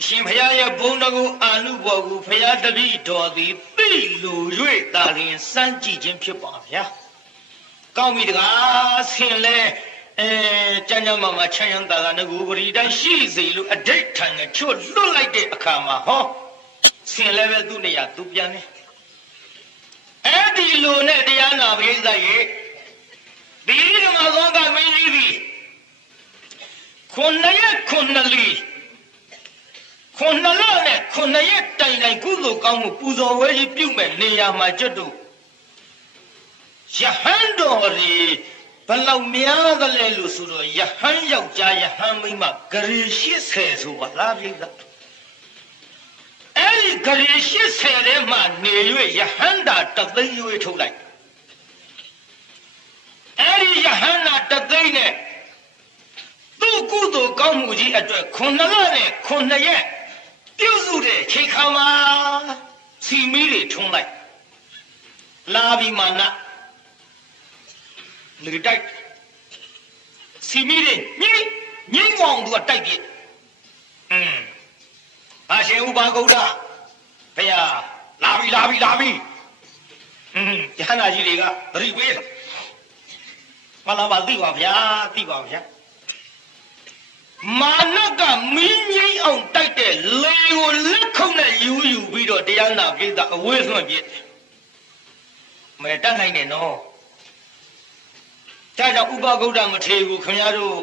အရှင်ဘုရားရဲ့ဘုန်းတော်ကိုအာနုဘော်ကိုဘုရားတပည့်တော်သည်သိလို၍သာလျှင်စမ်းကြည့်ခြင်းဖြစ်ပါဗျာကောင်းပြီတကားဆင်လဲကျမ်းမာမှာချမ်းရံသာသာငကိုပရိတိုင်းရှိစေလို့အဓိဋ္ဌာန်ကချွတ်လွတ်လိုက်တဲ့အခါမှာဟောဆင်လည်းပဲသူ့နေရာသူပြန်နေအဲ့ဒီလိုနဲ့တရားနာပရိသတ်ရဲ့ဒီဓမ္မသောကမင်းကြီးသည်ခုနှစ်လနဲ့ခုနှစ်ရက်တိုင်ကုသိုလ်ကောင်းမှုပူဇော်ဝဲကြီးပြုမဲ့နေရာမှာကျွတ်တို့ယဟန်တော်ရီဘလောက်များသလဲလို့ဆိုတော့ယဟန်ယောက်ျားယဟန်မိန်းမဂရေ80ဆိုပါလားပြိဿအဲ့ဒီဂရေ80ထဲမှာနေ၍ယဟန်တာတသိန်းရွေးထုတ်လိုက်အဲ့ဒီယဟန်တာတသိန်းနဲ့သူ့ကုသိုလ်ကောင်းမှုကြီးအတွက်9 လနဲ့9 ရက်ပြုစုတဲ့ချိန်ခါမှာစီမီးတွေထုံးလိုက်လာပြီးမှနာလူတိုက်စီမီးတွေညင်းကောင်သူကတိုက်ပြဘာရှင်ဥပဂုတ်တဘုရားလာပြီယဟန္တာကြီးတွေကသတိပေးမလာပါသိပါဗျာမာနကမင်းကြီးအောင်တိုက်တဲ့လေကိုလက်ခုံနဲ့ယူပြီးတော့တရားနာပိသအဝေးဆွန့်ပြစ်မဲတတ်နိုင်တယ်နော်ဒါကြောင့်ဥပဂုတ်တမထေရကိုခင်ဗျားတို့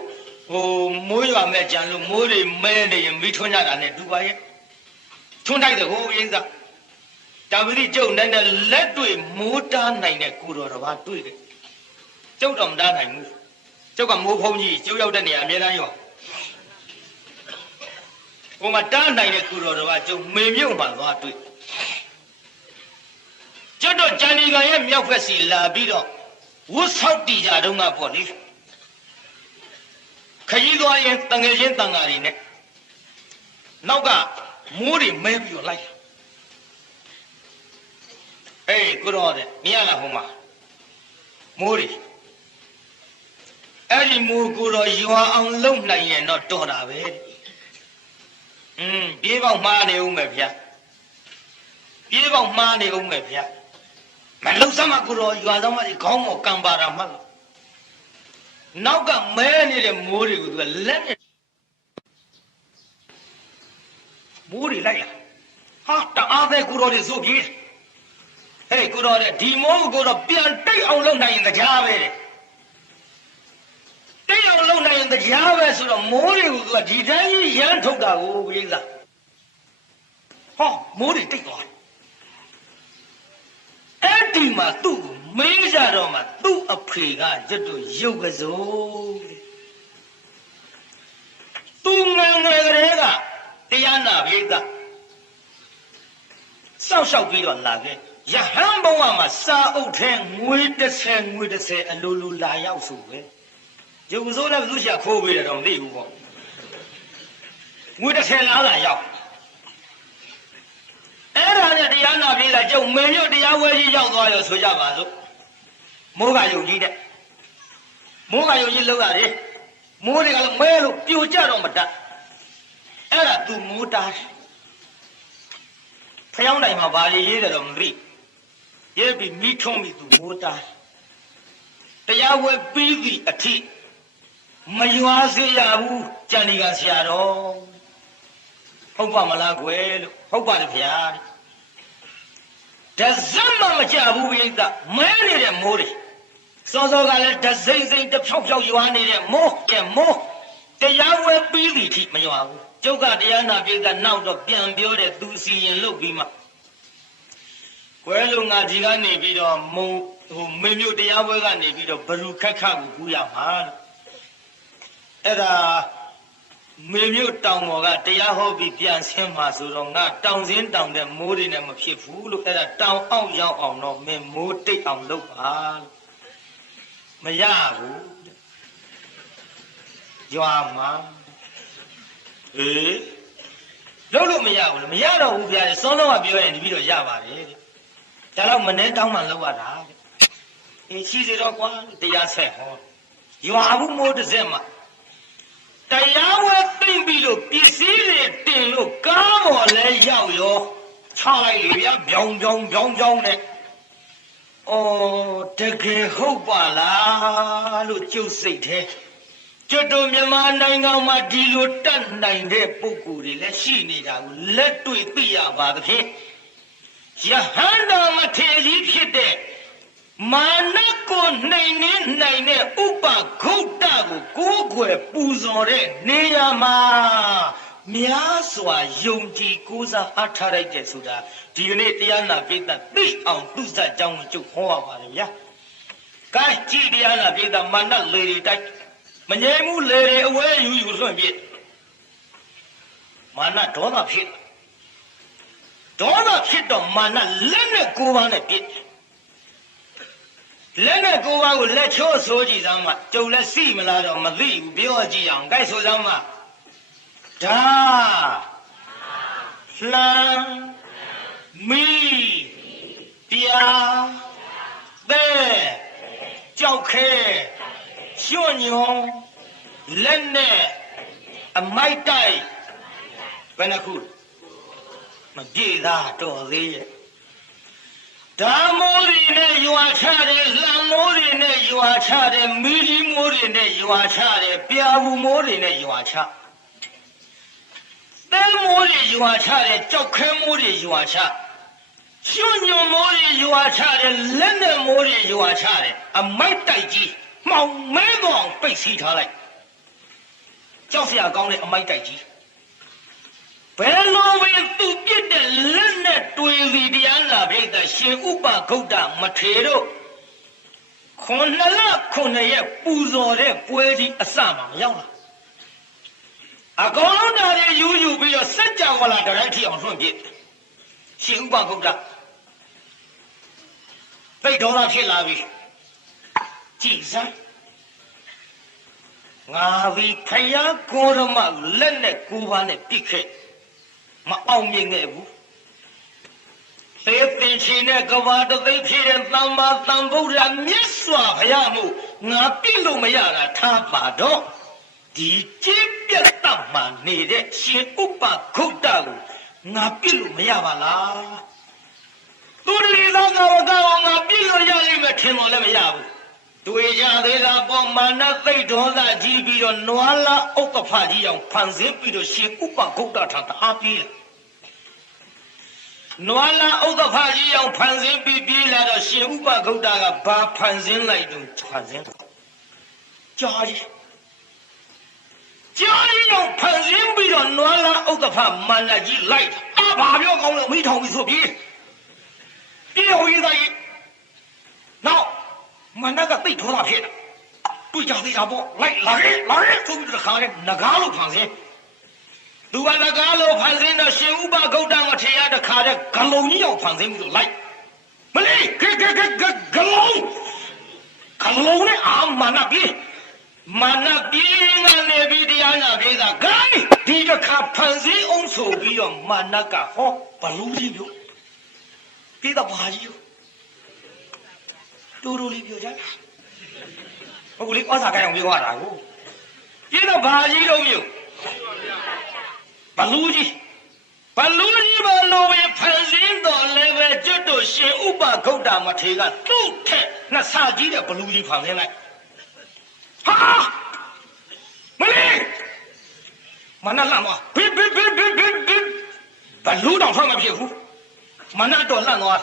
မိုးရွာမဲ့ကြံလို့မိုးတွေမဲနေရင်မိထွန်းကြတာနဲ့တူပါရဲ့ထွန်းတိုက်တဲ့ကိုရင်းစားဒါပတိကျုပ်နဲ့လက်တွေ့မိုးတားနိုင်တဲ့ကိုတော်တစ်ပါးတွေ့တယ်ကျုပ်တော့မတားနိုင်ဘူးကျုပ်ကမိုးဖုံးကြီးကျုပ်ရောက်တဲ့နေရာအများတန်းရောဟိုမှာတားနိုင်တဲ့ကိုတော်တစ်ပါးကျုပ်မေမြုပ်မှသွားတွေ့ကျုပ်တော့ဂျန်ဒီကန်ရဲ့မြောက်ဘက်စီလာပြီးတော့ဝတ်ဆောက်တီကြတုန်းကပေါ့လေခကြီးသွားရင်တငယ်ချင်းတန်ဃာတွေနဲ့နောက်က မိုးတွေမဲပြီးတော့လိုက်အေးကိုတော့တဲ့မြင်ရလားဟိုမှာမိုးတွေအဲ့ဒီမိုးကိုတော့ရွာအောင်လုံနိုင်ရင်တော့တော်တာပဲပြေးပေါက်မှားနေဦးမယ်ဗျာပြေးပေါက်မှားနေဦးမယ်ဗျာမလုံစမ်းမကိုတော့ရွာသားမကြီးခေါင်းပေါ်ကံပါတာမှတ်လို့နောက်ကမဲနေတဲ့မိုးတွေကိုသူကလက်နဲ့မိုးတွေလိုက်လာဟာတအားပဲကိုတော့တွေစိုးပြေးဟဲ့ကိုတော့တဲ့ဒီမိုးကိုတော့ပြန်တိတ်အောင်လုပ်နိုင်ရင်တရားပဲတဲ့တိတ်အောင်လုပ်နိုင်ရင်တရားပဲဆိုတော့မိုးတွေကိုသူကဒီတိုင်းကြီးရမ်းထုတ်တာကိုပြိဿဟောမိုးတွေတိတ်သွားအဲ့ဒီမှာသူ့ကိုမင်းကြတော့မှသူ့အဖေကကျွတ်တို့ရုပ်ကစိုးသူငယ်ငယ်ကလေးကတရားနာပြိဿစောက်ရှောက်ပြီးတော့လာခဲ့ယဟန်ဘဝမှာစာအုပ်ထဲငွေ30အလိုလိုလာရောက်ဆိုပဲရုပ်ကစိုးလည်းဘယ်သူရှာခိုးပေးတယ်တော့မသိဘူးပေါ့ငွေ30လားလာရောက်အဲ့ဒါနဲ့တရားနာပြေးလာကျုပ်မင်းမျိုးတရားဝဲကြီးရောက်သွားရောဆိုကြပါစို့မိုးကယုံကြီးတဲ့မိုးကယုံကြီးလောက်ရတယ်မိုးတွေကလည်းမဲလို့ပြိုကျတော့မတတ်အဲ့ဒါသူမိုးတားဖျောင်းတိုင်မှာဘာလေးရေးတယ်တော့မသိရေးပြီးမိထုံးပြီးသူမိုးတားတရားဝဲပြီးသည့်အထိမရွာစေရဘူးကြံဒီကဆရာတော်ဟုတ်ပါမလားကွယ်လို့ဟုတ်ပါတယ်ဗျာတစမ်းမှမကြဘူးပြိဿမဲနေတဲ့မိုးတွေစောစောကလည်းတစိမ့်စိမ့်တဖြောက်ဖြောက်ရွာနေတဲ့မိုးတရားဝဲပြီးသည်ထိမရွာဘူးကျုပ်ကတရားနာပြိဿနောက်တော့ပြန်ပြောတဲ့သူစီရင်လုပ်ပြီးမှကွယ်လုံးငါဒီကနေပြီးတော့မုံဟိုမေမျိုးတရားဝဲကနေပြီးတော့ဘရူခက်ခကိုကူးရမှာအဲ့ဒါမေမျိုးတောင်ပေါ်ကတရားဟောပြီးပြန်ဆင်းမှာဆိုတော့ငါတောင်စင်းတောင်တဲ့မိုးတွေနဲ့မဖြစ်ဘူးလို့အဲ့ဒါတောင်အောင်ရောက်အောင်တော့မင်းမိုးတိတ်အောင်လုပ်ပါမရဘူးကြွားမှာလုပ်လို့မရဘူးလေမရတော့ဘူးဗျာစောစောကပြောရင်ဒီပြီးတော့ရပါတယ်တဲ့ဒါတော့မနေ့တောင်းမှလောက်ရတာတဲ့ရှိစေတော့ကွာတရားဆက်ဟောရွာဘူးမိုးတစ်စက်မှာတရားဝဲသိမ့်ပြီးလို့ပစ္စည်းတွေတင်လို့ကားပေါ်လဲရောက်ရောချလိုက်လေဗျာပြောင်းနဲ့တကယ်ဟုတ်ပါလားလို့ကျုပ်စိတ်ထဲကျွတ်တို့မြန်မာနိုင်ငံမှာဒီလိုတတ်နိုင်တဲ့ပုဂ္ဂိုလ်တွေလည်းရှိနေတာကိုလက်တွေ့သိရပါသဖြင့်ယဟန္တာမထေရကြီးဖြစ်တဲ့မာနကိုနှိမ်နှင်းနိုင်တဲ့ဥပဂုတ်တကိုကိုးကွယ်ပူဇော်တဲ့နေရာမှာများစွာယုံကြည်ကိုးစားအားထားလိုက်တဲ့ဆိုတာဒီကနေ့တရားနာပိဋကသိအောင်သူ့ဇတ်ကြောင်းကိုကျုပ်ဟောရပါတယ်ဗျာ။ကဲကြည်တရားနာပိဋကမာနလေတွေတိုက်မငြိမ်မှုလေတွေအဝဲယူလွှင့်ပြစ်မာနဒေါသဖြစ်တော့မာနလက်နဲ့ကိုးပါးနဲ့ပြစ်လက်နဲ့ကိုးပါးကိုလက်ချိုးဆိုကြည့်စမ်းမကျုံလက်စီမလားတော့မသိဘူးပြောကြည့်အောင်ကြိုက်ဆိုစမ်းမဒါလှမ်းမီပြာတဲ့ကြောက်ခဲရွှွညွန်လက်နဲ့အမိုက်တိုက်ဘယ်နှခုမပြေတာတော်သေးရဲ့ဓာမိုးတွေနဲ့ရွာချတယ်လှံမိုးတွေနဲ့ရွာချတယ်မီးကြီးမိုးတွေနဲ့ရွာချတယ်ပြာဘူးမိုးတွေနဲ့ရွာချသဲမိုးတွေရွာချတယ်ကြောက်ခဲမိုးတွေရွာချရွှွညွန်မိုးတွေရွာချတယ်လက်နဲ့မိုးတွေရွာချတယ်အမိုက်တိုက်ကြီးမှောင်မဲကောင်ပိတ်စီးထားလိုက်ကြောက်စရာကောင်းတဲ့အမိုက်တိုက်ကြီးဘယ်လိုပဲသူပြစ်တဲ့လက်နဲ့တွေ့စီတရားနာပြိတ္တရှင်ဥပဂုတ်တမထေရတို့9 ရက်ပူဇော်တဲ့ပွဲကြီးအစမှာမရောက်လာအကောင်လုံးတာတွေယူပြီးတော့စัจ java လာတိုင်းထီအောင်လွှင့်ပြစ်ရှင်ဥပဂုတ်တသိဒေါသဖြစ်လာပြီကြည်စမ်းငါပြီးခရကိုရမလက်နဲ့ကိုးပါးနဲ့ပြစ်ခဲ့မ အောင်မြင်ခဲ့ဘူးသေသင်ချင်တဲ့ကဘာတသိဖြစ်တဲ့သမ္မာသမ္ဗုဒ္ဓမြတ်စွာဘုရားမို့ငါပြစ်လို့မရတာထားပါတော့ဒီကျင့်ပြတ်တတ်မှနေတဲ့ရှင်ဥပဂုတ်တကိုငါပြစ်လို့မရပါလားသူလေးသောငါကောငါပြစ်လို့ရလိမ့်မယ်ထင်တော်လည်းမရဘူးတွေ့ကြသေးတာပေါ်မာနသိတ်ဒေါသကြီးပြီးတော့နွားလာဥက္ကဖကြီးအောင်ဖန်ဆင်းပြီးတော့ရှင်ဥပဂုတ်တထံအားပြေးလာနွားလာဥက္ကဖကြီးအောင်ဖန်ဆင်းပြီးပြေးလာတော့ရှင်ဥပဂုတ်တကဘာဖန်ဆင်းလိုက်တော့ဖန်ဆင်းကြားကြီးအောင်ဖန်ဆင်းပြီးတော့နွားလာဥက္ကဖမန္တကြီးလိုက်ဘာပြောကောင်းလဲမိထောင်ပြီးဆိုပြေးဟိုရေးသားကြီးနောက်မန္တကသိထောတာဖြစ်တာတွေ့ကြသေးတာပေါ့လိုက်လာခဲ့ဆိုပြီးတော့ခါရဲငကားလို့ဖန်ဆင်းသူကငကားလို့ဖန်ဆင်းတော့ရှင်ဥပဂုတ်တမထေရတခါတဲ့ဂလုံးကြီးအောင်ဖန်ဆင်းပြီးတော့လိုက်မလေးဂလုံးနဲ့အာမန္တပြေးကနေပြီးတရားနာပြေးတာဂိုင်းဒီတခါဖန်ဆင်းအောင်ဆိုပြီးတော့မန္တကဟောဘလူးကြီးပြောပြေးတော့ဘာကြီးတူလေးပြောကြတာဟုတ်လေဩစာကိုင်းအောင်ပြောရတာကိုပြေးတော့ဘာကြီးတော့မျိုးဘလူးကြီးဘလို့ပဲဖန်ဆင်းတော်လည်းပဲကျွတ်တို့ရှင်ဥပဂုတ်တမထေရကသူ့ထက်နှစ်ဆကြီးတဲ့ဘလူးကြီးဖန်ဆင်းလိုက်ဟာမလေးမနလန့်သွားဘလူးတော့ထွက်မဖြစ်ဘူးမနတော့လန့်သွား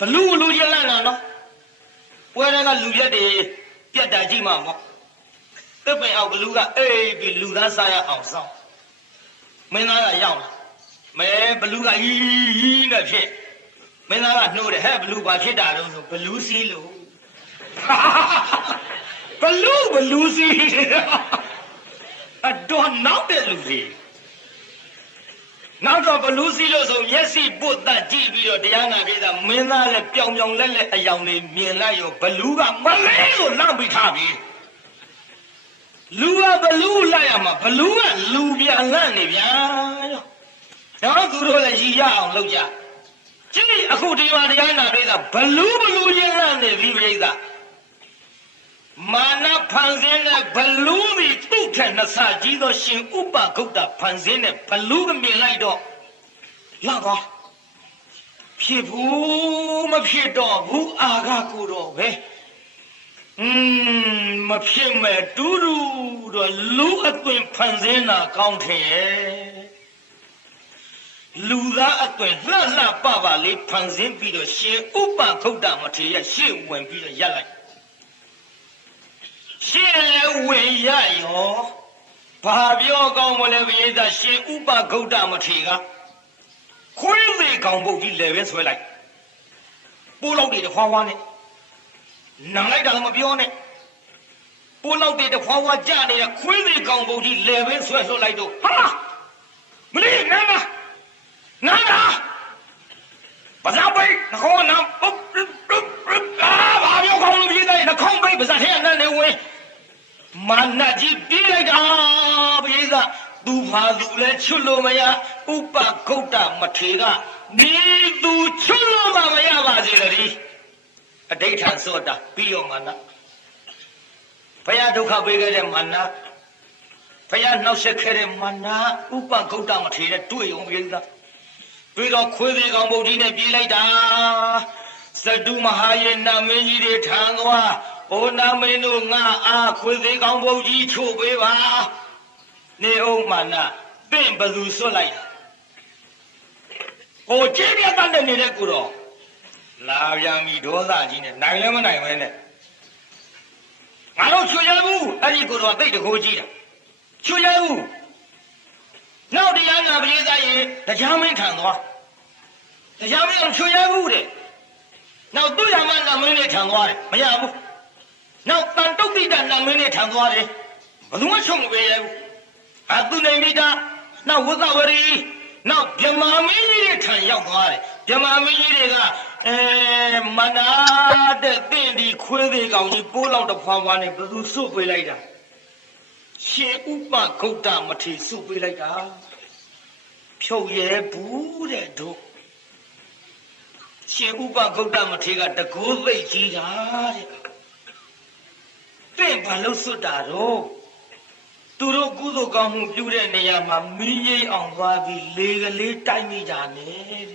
ဘလူးကြီးလန့်တာနော်ပွဲကလူရက်တွေပြတ်တာကြည့်မှာပေါ့တစ်ပင်အောင်ဘလူးကအေးပြီးလူသားစားရအောင်စောင့်မင်းသားကရောက်လာမဲဘလူးကဟီးနဲ့ဖြစ်မင်းသားကနှိုးတယ်ဟဲ့ဘလူးဘာဖြစ်တာတော့ဆိုဘလူးစီးလို့ဘလူးစီးအတော်နောက်တဲ့လူစီနောက်တော့ဘလူးစီးလို့ဆိုမျက်စိပုတ်တက်ကြည့်ပြီးတော့တရားနာပြေးတာမင်းသားလည်းပြောင်လက်အယောင်လေးမြင်လိုက်ရောဘလူးကမလေးကိုလန့်ပြီးထားပြီလူကဘလူးလိုက်ရမှာဘလူးကလူပြန်လန့်နေဗျာတော့သူတို့လည်းရည်ရအောင်လုပ်ကြကြည့်အခုဒီမှာတရားနာပြေးတာဘလူးချင်းလန့်နေပြီပြိဿမာနဖန်ဆင်းတဲ့ဘလူးဒီသူ့ထက်နှစ်ဆကြီးသောရှင်ဥပဂုတ်တဖန်ဆင်းတဲ့ဘလူးကမြင်လိုက်တော့လာပါဖြစ်ဘူးမဖြစ်တော့ဘူးအာဃကိုတော့ပဲမဖြစ်မဲ့တူတော့လူအသွင်ဖန်ဆင်းတာကောင်းတယ်လူသားအသွင်လှပလေးဖန်ဆင်းပြီးတော့ရှင်ဥပဂုတ်တမထေရရှေ့ဝင်ပြီးတော့ရပ်လိုက်ရှေ့လည်းဝင်ရရောဘာပြောကောင်းမလဲပိဿရှင်ဥပဂုတ်တမထေရကခွေးသေးကောင်ပုတ်ကြီးလည်းပဲဆွဲလိုက်ပိုးလောက်တွေတဖွာနဲ့နံလိုက်တာလည်းမပြောနဲ့ပိုးလောက်တွေတဖွာကြနေတဲ့ခွေးသေးကောင်ပုတ်ကြီးလည်းပဲဆွဲလိုက်တော့ဟာမလေးနာဘာသာပိတ်နှခေါင်းနံဘာပြောကောင်းလို့ပိဿနှခေါင်းပိတ်ဘာသာထဲနဲ့နေဝင်မာနကြီးပြေးလိုက်တာပိဿသူဖာသူလဲချွတ်လို့မရဥပဂုတ်တမထေရဒီသူချွတ်လို့မရပါစေတည်းအဋိဌံစောတာပြီးရောမာနဘုရားဒုက္ခပေးခဲ့တဲ့မာနဘုရားနှောက်ယှက်ခဲ့တဲ့မာနဥပဂုတ်တမထေရတွေ့ရုံပိဿပြီးတော့ခွေးသေးကောင်ပုတ်ကြီးနဲ့ပြေးလိုက်တာသတုမဟာယေနမင်းကြီးတွေထံသွားဩနာမင်းတို့ငါအားခွေးသေးကောင်ပုတ်ကြီးချို့ပေးပါနေအောင်မာနပင့်ဘသူစွတ်လိုက်ကိုကြည့်ပြတ်တဲ့နေတဲ့ကိုတော့လာပြန်ပြီဒေါသကြီးနဲ့နိုင်လည်းမနိုင်ပဲနဲ့ငါတို့ချွေရဘူးအဲ့ဒီကိုတော့တိတ်တကိုးကြီးတာချွေရဘူးနောက်တရားနာပရိသတ်ရေတရားမင်းထံသွားတရားမင်းအောင်ချွေရဘူးတဲ့နောက်သူရမနမင်းနဲ့ထံသွားတယ်မရဘူးနောက်တန်တုတ်တိတနမင်းနဲ့ထံသွားတယ်ဘယ်သူမှချုံမပေးရဘူးအသူနေမိတာနောက်ဝသဝရီနောက်ဗြဟ္မာမင်းကြီးတွေထံရောက်သွားတယ်ဗြဟ္မာမင်းကြီးတွေကမနာတဲ့တင့်ဒီခွေးသေးကောင်ကြီးပိုးလောက်တဖွာဖွာနဲ့ဘယ်သူစွတ်ပေးလိုက်တာရှင်ဥပဂုတ်တမထေရစွတ်ပေးလိုက်တာ ဖြုတ်ရဲဘူးတဲ့တို့ရှင်ဥပဂုတ်တမထေရကတကိုးသိကြီးတာတဲ့တင့်ဘာလို့စွတ်တာတော့သူတို့ကုသိုလ်ကောင်းမှုပြုတဲ့နေရာမှာမီးငိမ့်အောင်သွားပြီးလေကလေးတိုက်မိကြနဲ့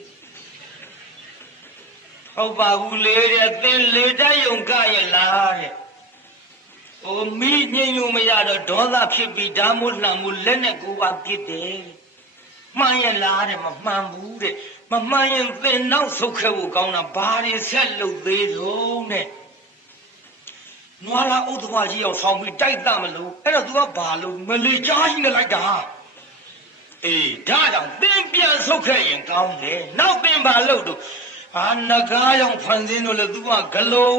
ဟုတ်ပါဘူးလေတဲ့သင်လေတိုက်ရုံကရလားတဲ့ဟိုမီးငိမ့်လို့မရတော့ဒေါသဖြစ်ပြီးဓာမို့လှမ်းမှုလက်နဲ့ကိုပါပြစ်တယ်မှန်ရလားတဲ့မမှန်ဘူးတဲ့မမှန်ရင်သင်နောက်ဆုတ်ခဲ့ဖို့ကောင်းတာဘာတွေဆက်လုပ်သေးတော့နဲ့နွားလာဥဒ္ဓဝါကြီးအောင်ဆောင်ပြီးတိုက်တမလို့အဲ့တော့ तू ကဘာလို့မလီကြားကြီးနဲ့လိုက်တာအေးဒါကြောင့်သင်ပြန်ဆုတ်ခဲ့ရင်ကောင်းတယ်နောက်သင်ဘာလုပ်တော့အာနဂါးအောင်ဖန်ဆင်းတော့လေ तू ကဂလုံး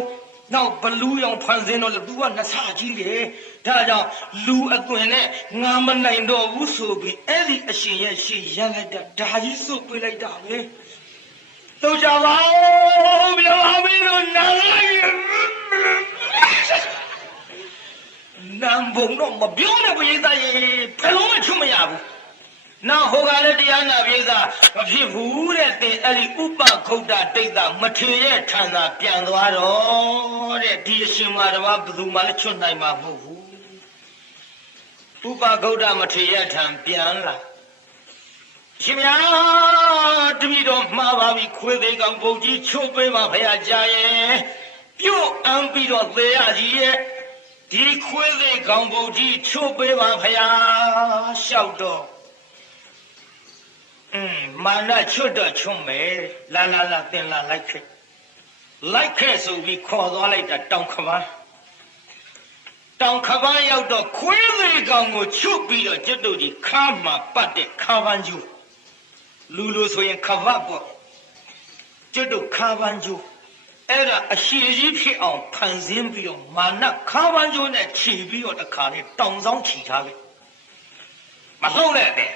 နောက်ဘလူးအောင်ဖန်ဆင်းတော့လေ तू ကနှစ်ဆကြီးတယ်ဒါကြောင့်လူအသွင်နဲ့ငါမနိုင်တော့ဘူးဆိုပြီးအဲ့ဒီအရှင်ရဲ့ရှေ့ရန်လိုက်တာဒါကြီးစုပ်ပြလိုက်တာပဲတို့ကြပါဦးဘယ်လိုအမင်းတို့နားလိုက်နံဘုံတော့မပြောနဲ့ဘုရားသားရေဘယ်လုံးမချွတ်မရဘူးနောက်ဟိုကလည်းတရားနာပြေသာမဖြစ်ဘူးတဲ့သင်အဲ့ဒီဥပဂုတ်တတိတ်တာမထေရဲ့ထံသာပြန်သွားတော့တဲ့ဒီအရှင်မတော်ဘယ်သူမှလည်းချွတ်နိုင်မှာမဟုတ်ဘူးဥပဂုတ်တမထေရဲ့ထံပြန်လာရှင်မတပည့်တော်မှားပါပြီခွေးသေးကောင်ပုံကြီးချိုးပေးပါဘုရားကြာရဲ့ပြုတ်အံပြီးတော့သေရကြီးရဲ့ဒီခွေးသေးကောင်ပုံကြီးချိုးပေးပါဘုရားလျှောက်တော့မာနချွတ်တော့ချွတ်မယ်လာသင်လာလိုက်ခဲ့ဆိုပြီးခေါ်သွားလိုက်တာတောင်ခပန်းရောက်တော့ခွေးသေးကောင်ကိုချွတ်ပြီးတော့ကျွတ်တို့ကြီးခါမှာပတ်တဲ့ခါပန်းကျူလူလိုဆိုရင်ခဗတ်ပေါ့ကျွတ်တို့ခါပန်းကျူအဲ့ဒါအရှိကြီးဖြစ်အောင်ဖန်ဆင်းပြီးတော့မာနခါပန်းကျူနဲ့ခြေပြီးတော့တခါနဲ့တောင်ဆောင်ခြိထားခဲ့မဟုတ်နဲ့တဲ့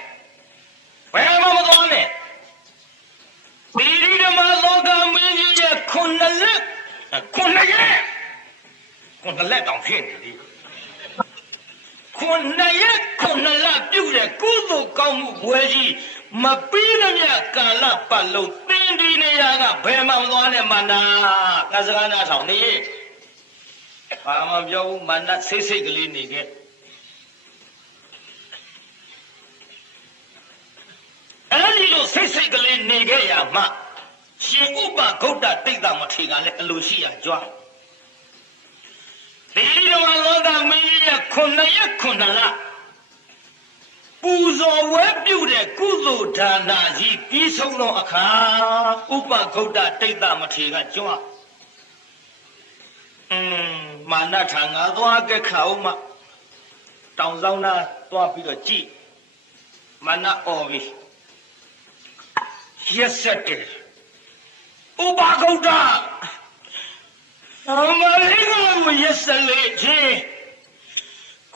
ဘယ်မှမသွားနဲ့ဒီဓမ္မလောကမင်းကြီးရဲ့ခုနှစ်လက်တောင်ဖြစ်နေပြီခုနှစ်လပြုတဲ့ကုသိုလ်ကောင်းမှုဘွယ်ကြီးမပြီးသမျှကာလပတ်လုံးသင်ဒီနေရာကဘယ်မှမသွားနဲ့မန္တာကစကားနာဆောင်နေဘာမှပြောဘူးမန္တာစိတ်ကလေးနေခဲ့အဲ့ဒီလိုစိတ်ကလေးနေခဲ့ရမှရှင်ဥပဂုတ်တတိတ်တာမထေကလည်းအလိုရှိရကြွားဒီလိုလောကမင်းကြီးရဲ့ခုနှစ်လပူဇော်ဝဲပြုတဲ့ကုသိုလ်ဒါနကြီးပြီးဆုံးသောအခါဥပဂုတ်တတိတ်တာမထေကကြွားမာနထံငါသွားကြခါဦးမတောင်ဆောင်သားသွားပြီးတော့ကြည့်မာနအော်ပြီးရက်ဆက်တယ်ဥပဂုတ်တအမလေးကရက်ဆက်လေချင်း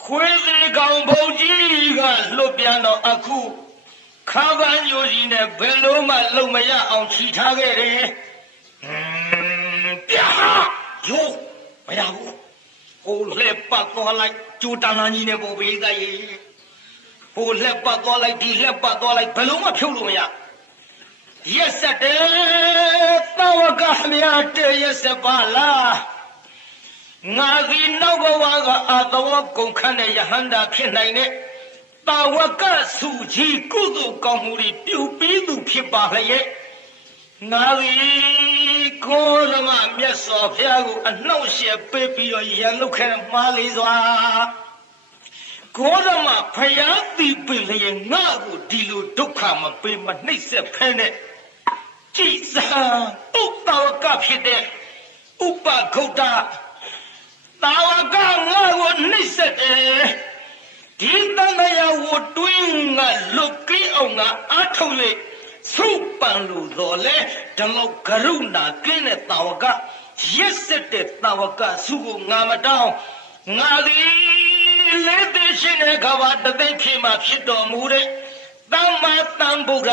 ခွေးသေးကောင်ဘုံကြီးကလွတ်ပြန်တော့အခုခါပန်းညိုကြီးနဲ့ဘယ်လိုမှလုံမရအောင်ခြိထားခဲ့တယ်ပြာရိုးမရဘူးဟိုလက်ပတ်သွားလိုက်ကျူတန်လာကြီးနဲ့ပုံပေးသားရေဟိုလက်ပတ်သွားလိုက်ဒီလက်ပတ်သွားလိုက်ဘယ်လိုမှဖြုတ်လို့မရရက်ဆက်တယ်သောဝကမြတ်တဲ့ရက်ဆက်ပါလားငါဒီနောက်ဘဝကအသောကုန်ခန့်တဲ့ယဟန္တာဖြစ်နိုင်တဲ့တာဝကစုကြီးကုသိုလ်ကောင်းမှုတွေပြုပြီးသူဖြစ်ပါလျက်ငါဒီကိုရမမြတ်စွာဘုရားကိုအနှောက်အယှက်ပေးပြီးတော့ရန်လုခဲ့မှားလေစွာကိုရမဘုရားသိပြီလျက်ငါ့ကိုဒီလိုဒုက္ခမပေးမနှိပ်စက်ဖဲနဲ့ကြည်စာဥပ္ပဝကဖြစ်တဲ့ဥပဂုတ်တတာဝကငါ့ကိုနှိပ်စက်တယ်ဒီတန်တရားကိုတွင်းငါလွတ်ကင်းအောင်ငါအားထုတ်၍သုပန်လို့တော့လေဒီလောက်ကရုဏာကင်းတဲ့တာဝကရက်စက်တဲ့တာဝကစုကိုငါမတောင်းငါသည်လေးသိရှိတဲ့ကဘာတသိဖြစ်မှဖြစ်တော်မူတဲ့သမ္မာသမ္ဗုဒ္ဓ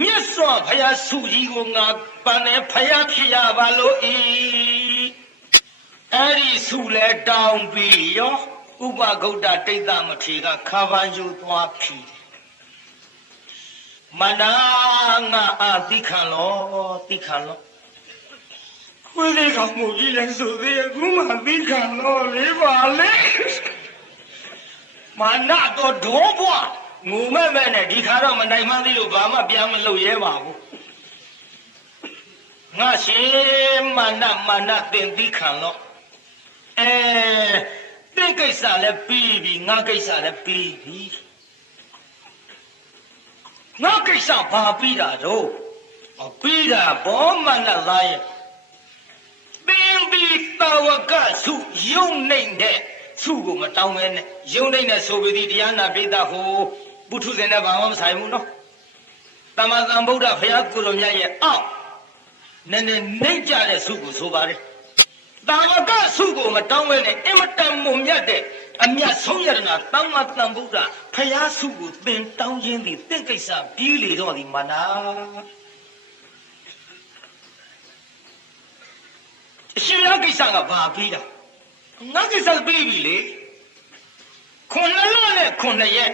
မြတ်စွာဘုရားစုကြီးကိုငါပန်နေဖယားဖြစ်ရပါလို့ဤအဲ့ဒီစုလဲတောင်းပြီးရောဥပဂုတ်တတိတ်တမထေကခါပန်းယူသွားပြီ မနာငါအာတိခံလို့တိခံလို့ခွေးလေးကောင်မှုကြီးလဲဆိုသေးရဲ့ခုမှတိခံလို့လေးပါလေမနာတော့ဒိုးဘွားငုံမဲ့မဲ့နဲ့ဒီခါတော့မနိုင်မှန်းသေးလို့ဘာမှပြန်မလုပ်ရဲပါဘူးငါရှင်မနာတင်တိခံလို့တဲ့ကိစ္စလည်းပြီးပြီငါကိစ္စလည်းပြီးပြီငါကိစ္စဘာပြီးတာတော့ပြီးတာဘောမနာသားရဲ့ပင်ပြီးတဝကစုယုံနေတဲ့စုကိုမတောင်းမဲနဲ့ယုံနေတဲ့ဆိုပြီးတရားနာပိဋကဟိုပုထုဇဉ်နဲ့ဘာမှမဆိုင်ဘူးနော်တမန်ဗုဒ္ဓဘုရားကိုယ်တော်မြတ်ရဲ့အောက်နည်းနည်းနှိမ့်ကြတဲ့စုကိုဆိုပါတယ်တာဝကစုကိုမတောင်းမဲနဲ့အင်မတန်မုံမြတ်တဲ့အမြတ်ဆုံးယရနာတမ္မတန်ဗုဒ္ဓဘုရားစုကိုသင်တောင်းခြင်းသည်တင့်ကိစ္စပြီးလေတော့ဒီမနာအရှင်ရကိစ္စကဘာပြီးတာငါကိစ္စပြီးပြီလေခုနှစ်လနဲ့ခုနှစ်ရက်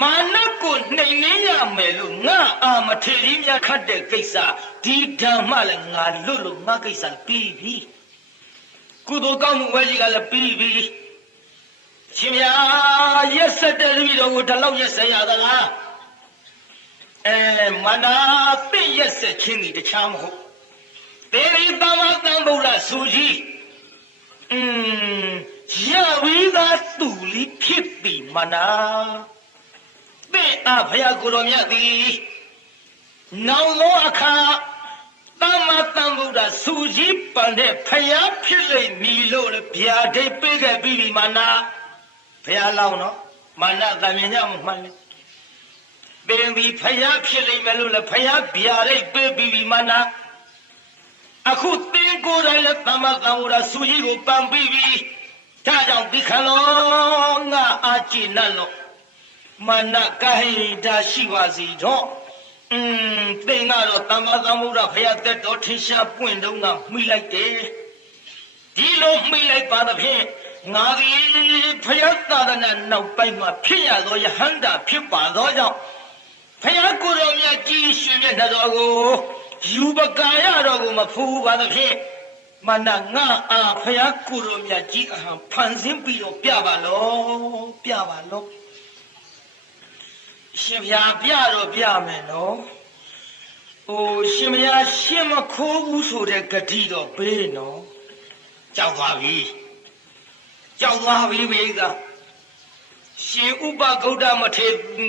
မာနကိုနှိမ်နှင်းရမယ်လို့ငါအာမထေရီများခတ်တဲ့ကိစ္စဒီဓမ္မလည်းငါလွတ်လို့ငါကိစ္စပြီးပြီကုသိုလ်ကောင်းမှုဝဲကြီးကလည်းပြီးပြီရှင်ဗျာရက်ဆက်တဲ့တပည့်တော်ကိုဒီလောက်ရက်ဆက်ရသလားမနာသိရက်ဆက်ခြင်းဒီတခြားမဟုတ်တေရီတမသံဗုဒ္ဓဆိုကြီးရဝိသာသူလီဖြစ်ပြီမနာသင်အဖယာကိုတော်မြတ်သည်နောင်သောအခါတမသံဗုဒ္ဓဆိုကြီးပန်တဲ့ဖယာဖြစ်လိမ့်မည်လို့ဗျာဒိတ်ပေးခဲ့ပြီမနာဘုရားလောင်းနော်မာနတမြင်ကြမှမှန်တယ်ပင်ဒီဖယားဖြစ်လိမ့်မယ်လို့လည်းဖယားဗျာရိတ်ပေးပြီးမာနအခုသင်ကိုယ်တိုင်လည်းသမ္မာသမ္ဗုဒ္ဓဆူကြီးကိုပန်ပြီးပြီဒါကြောင့်ဒီခလုံးငါအာကြည်နတ်လို့မာနကဟိတာရှိပါစီတော့သင်ကတော့သမ္မာသမ္ဗုဒ္ဓဖယားတက်တော်ထင်ရှားပွင့်တော့ငါမှီလိုက်တယ်ဒီလိုမှီလိုက်ပါသဖြင့်ငါသည်ဖယားသာသနာနောက်ပိုင်းမှာဖြစ်ရသောယဟန္တာဖြစ်ပါသောကြောင့်ဖယားကိုယ်တော်မြတ်ကြီးရွှေမျက်နှာတော်ကိုယူပကာရတော်ကိုမဖူးပါသဖြင့်မနငါအားဖယားကိုယ်တော်မြတ်ကြီးအဟံဖန်ဆင်းပြီးတော့ပြပါလို့ရှင်ဖျားပြတော့ပြမယ်နော်ရှင်မယားရှင်မခိုးဘူးဆိုတဲ့ဂတိတော့ဘေးနော်ကြောက်သွားပြီဘိသာရှင်ဥပဂௌတမထေ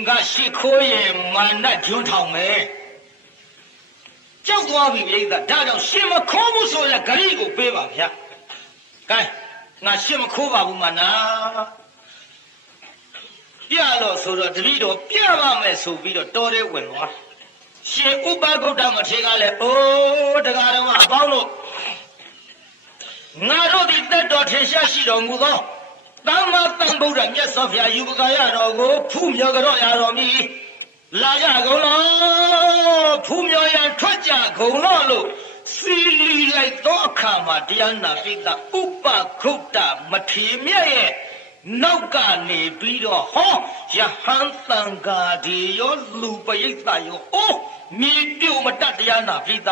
ကရှ िख ိုးရဲ့မာနကျွန်းထောင်မယ်ကြောက်သွားပြီဘိသာဒါကြောင့်ရှင်မခိုးဘူးဆိုတဲ့ဂရိကိုပေးပါဗျာကဲငါရှင်မခိုးပါဘူးမနာပြလို့ဆိုတော့တတိတော်ပြပါမယ်ဆိုပြီးတော့တော်တဲ့ဝင်သွားရှင်ဥပဂௌတမထေကလည်းတရားတော်အပေါင်းလို့ငါတို့ဒီတက်တော်ထင်ရှားရှိတော်မူသောသမ္မာသမ္ဗုဒ္ဓမြတ်စွာဘုရားယူပကာရတော်ကိုဖူးမြော်ကြတော်ရတော်မူလာကြကုန်လို့ဖူးမြော်ရန်ထွက်ကြကုန်လို့စီလီလိုက်သောအခါမှာတရားနာပိဋကဥပဂုတ်တမထေမြတ်ရဲ့နောက်ကနေပြီးတော့ဟောယဟန်တန်ဃာဒီရောလူပရိသတ်ရောမြေပြုတ်မတတ်တရားနာပိဋက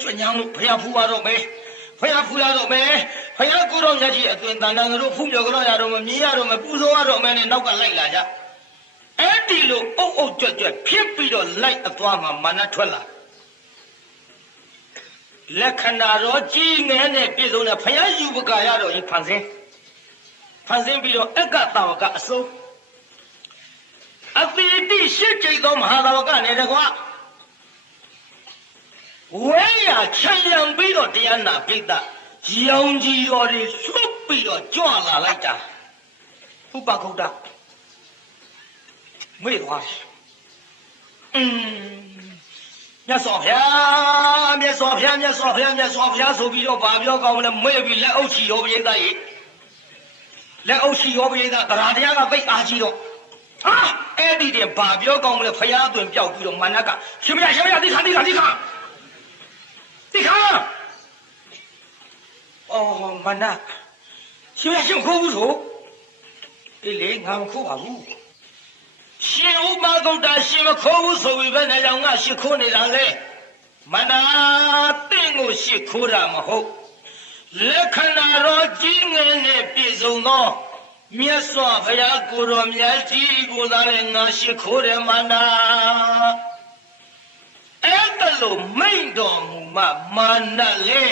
ကြွညောင်းလို့ဘုရားဖူးရတော့မယ်ဖယားဖူရတော့မယ်ဖယားကိုတော်မြတ်ကြီးအသွင်တန်တန်တို့ဖူးမြော်ကြရတော့မမြင်ရတော့မပူဇော်ရတော့မယ်နဲ့နောက်ကလိုက်လာကြအဲ့ဒီလိုအုပ်ကြွဖြစ်ပြီးတော့လိုက်အသွားမှာမာနထွက်လာလက္ခဏာတော်ကြီးငယ်နဲ့ပြည့်စုံတဲ့ဖယားယူပကာရတော်ကြီးဖန်ဆင်းပြီးတော့အက္ကတဝကအစိုးအတိတိရှစ်ကျိတ်သောမဟာတဝကနဲ့တကွာဝဲရချံရံပြီးတော့တရားနာပိဋကရောင်ကြီးတော်တွေဆွတ်ပြီးတော့ကြွလာလိုက်တာဥပဂုတ်တမေ့သွားမြတ်စွာဘုရားဆိုပြီးတော့ဘာပြောကောင်းမလဲမေ့ပြီးလက်အုပ်ချီရောပရိသတ်ရေလက်အုပ်ချီရောပရိသတ်တရားတရားကပိတ်အားကြီးတော့အဲ့ဒီတင်ဘာပြောကောင်းမလဲဖရာအသွင်ပြောက်ပြီးတော့မာနကရှင်မရဒီခါတိခါမနရှင်ခိုးဘူးဆိုအေးလေငါမခိုးပါဘူးရှ ရှင်ဥပဂုတ်တာရှင်မခိုးဘူးဆိုပြီးပဲနဲ့ကြောင့်ငါရှ िख ိုးနေတာလေမနာတင့်ကိုရှ िख ိုးတာမဟုတ်လက္ခဏာတော်ကြီးငယ်နဲ့ပြည့်စုံသောမြတ်စွာဘုရားကိုယ်တော်မြတ်ကြီးကိုသာလည်းငါရှ िख ိုးတယ်မနာအဲ့ဒါလို့မိန့်တော်မူမှမာနလေ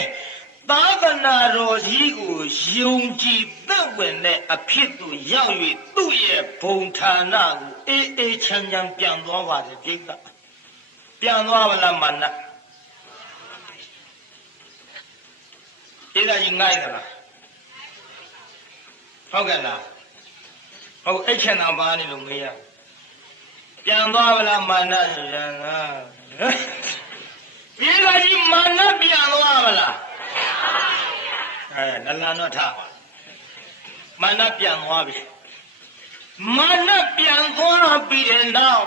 သာသနာတော်ကြီးကိုယုံကြည်သက်ဝင်တဲ့အဖြစ်သို့ရောက်၍သူ့ရဲ့ဘုံဌာနကိုအေးချမ်းချမ်းပြန်သွားပါတယ်ပြိဿပြန်သွားပါလားမာနပြိဿကြီးငိုက်သလားဟုတ်ကဲ့လားဟုတ်အဲ့ချမ်းသာပါနေလို့မေးရပြန်သွားပါလားမာနဆိုရငါပြိဿကြီးမာနပြန်သွားပါလားနလန်တော့ထားမာနပြန်သွားပြီမာနပြန်သွားပြီးတဲ့နောက်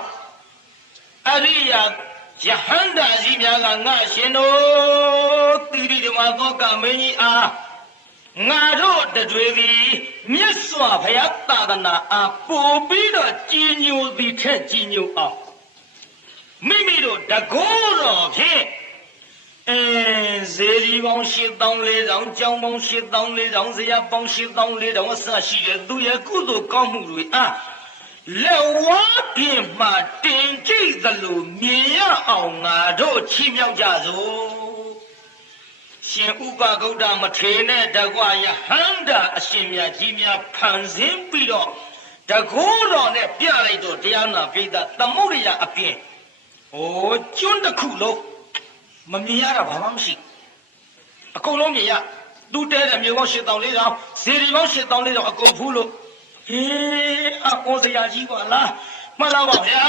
အရိယာယဟန္တာကြီးများကငါရှင်တို့သီရိဓမ္မသောကမင်းကြီးအားငါတို့တတွေသည်မြတ်စွာဘုရားသာသနာအားပို့ပြီးတော့ကြီးညိုသည်ထက်ကြီးညိုအောင်မိမိတို့တကောတော်ဖြင့်ဇေဒီပေါင်း84,000ကျောင်းပေါင်း84,000ဇေယပေါင်း84,000အစရှိတဲ့သူရဲ့ကုသိုလ်ကောင်းမှုတွေအားလက်ဝါးပြင်မှတင်ကြည့်သလိုမြင်ရအောင်ငါတို့ချီးမြှောက်ကြစို့ရှင်ဥပဂုတ်တမထေရနဲ့တကွာယဟန္တာအရှင်မြတ်ကြီးများဖန်ဆင်းပြီးတော့တကောတော်နဲ့ပြလိုက်တော့တရားနာပိဋကသမုဒိယအပြင်ကျွန်းတစ်ခုလုံးမမြင်ရတာဘာမှမရှိအကုန်လုံးမြင်ရသူတဲတဲ့မြို့ပေါင်း84,000ဇေဒီပေါင်း84,000အကုန်ဖူးလို့ဟေးအကောစရာကြီးပါလားမှန်လားပါဗျာ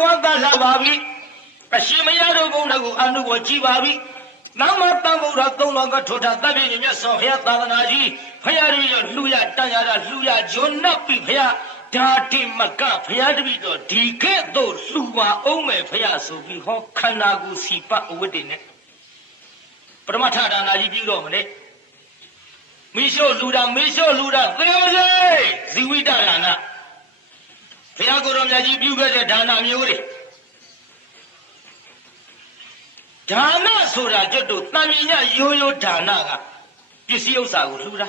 ဝတ်သားလာပါပြီအရှင်မရတို့ဘုန်းတော်ကိုအနုဘောကြည်ပါပြီနာမတန်ဗုဒ္ဓသုံးတော်ကထိုတာတပ်ပြည့်မြတ်စွာဘုရားသာသနာကြီးဖရာတပည့်တော်လှူရတန်ရတာလှူရဂျွန်နပ်ပြီဖရာဒါတိမကဖရာတပည့်တော်ဒီကဲ့သို့လှူပါအောင်မယ်ဖရာဆိုပြီးဟောခန္ဓာကိုယ်စီပတ်အဝတ်တွေနဲ့ပရမထဒါနာကြီးပြုတော့မလဲမိရှုလှူတာသေပါစေဇီဝိတဒါနဘုရားကိုယ်တော်မြတ်ကြီးပြုခဲ့တဲ့ဒါနမျိုးတွေဒါနဆိုတာကျွတ်တို့တန်မြင်ရရိုးဒါနကပစ္စည်းဥစ္စာကိုလှူတာ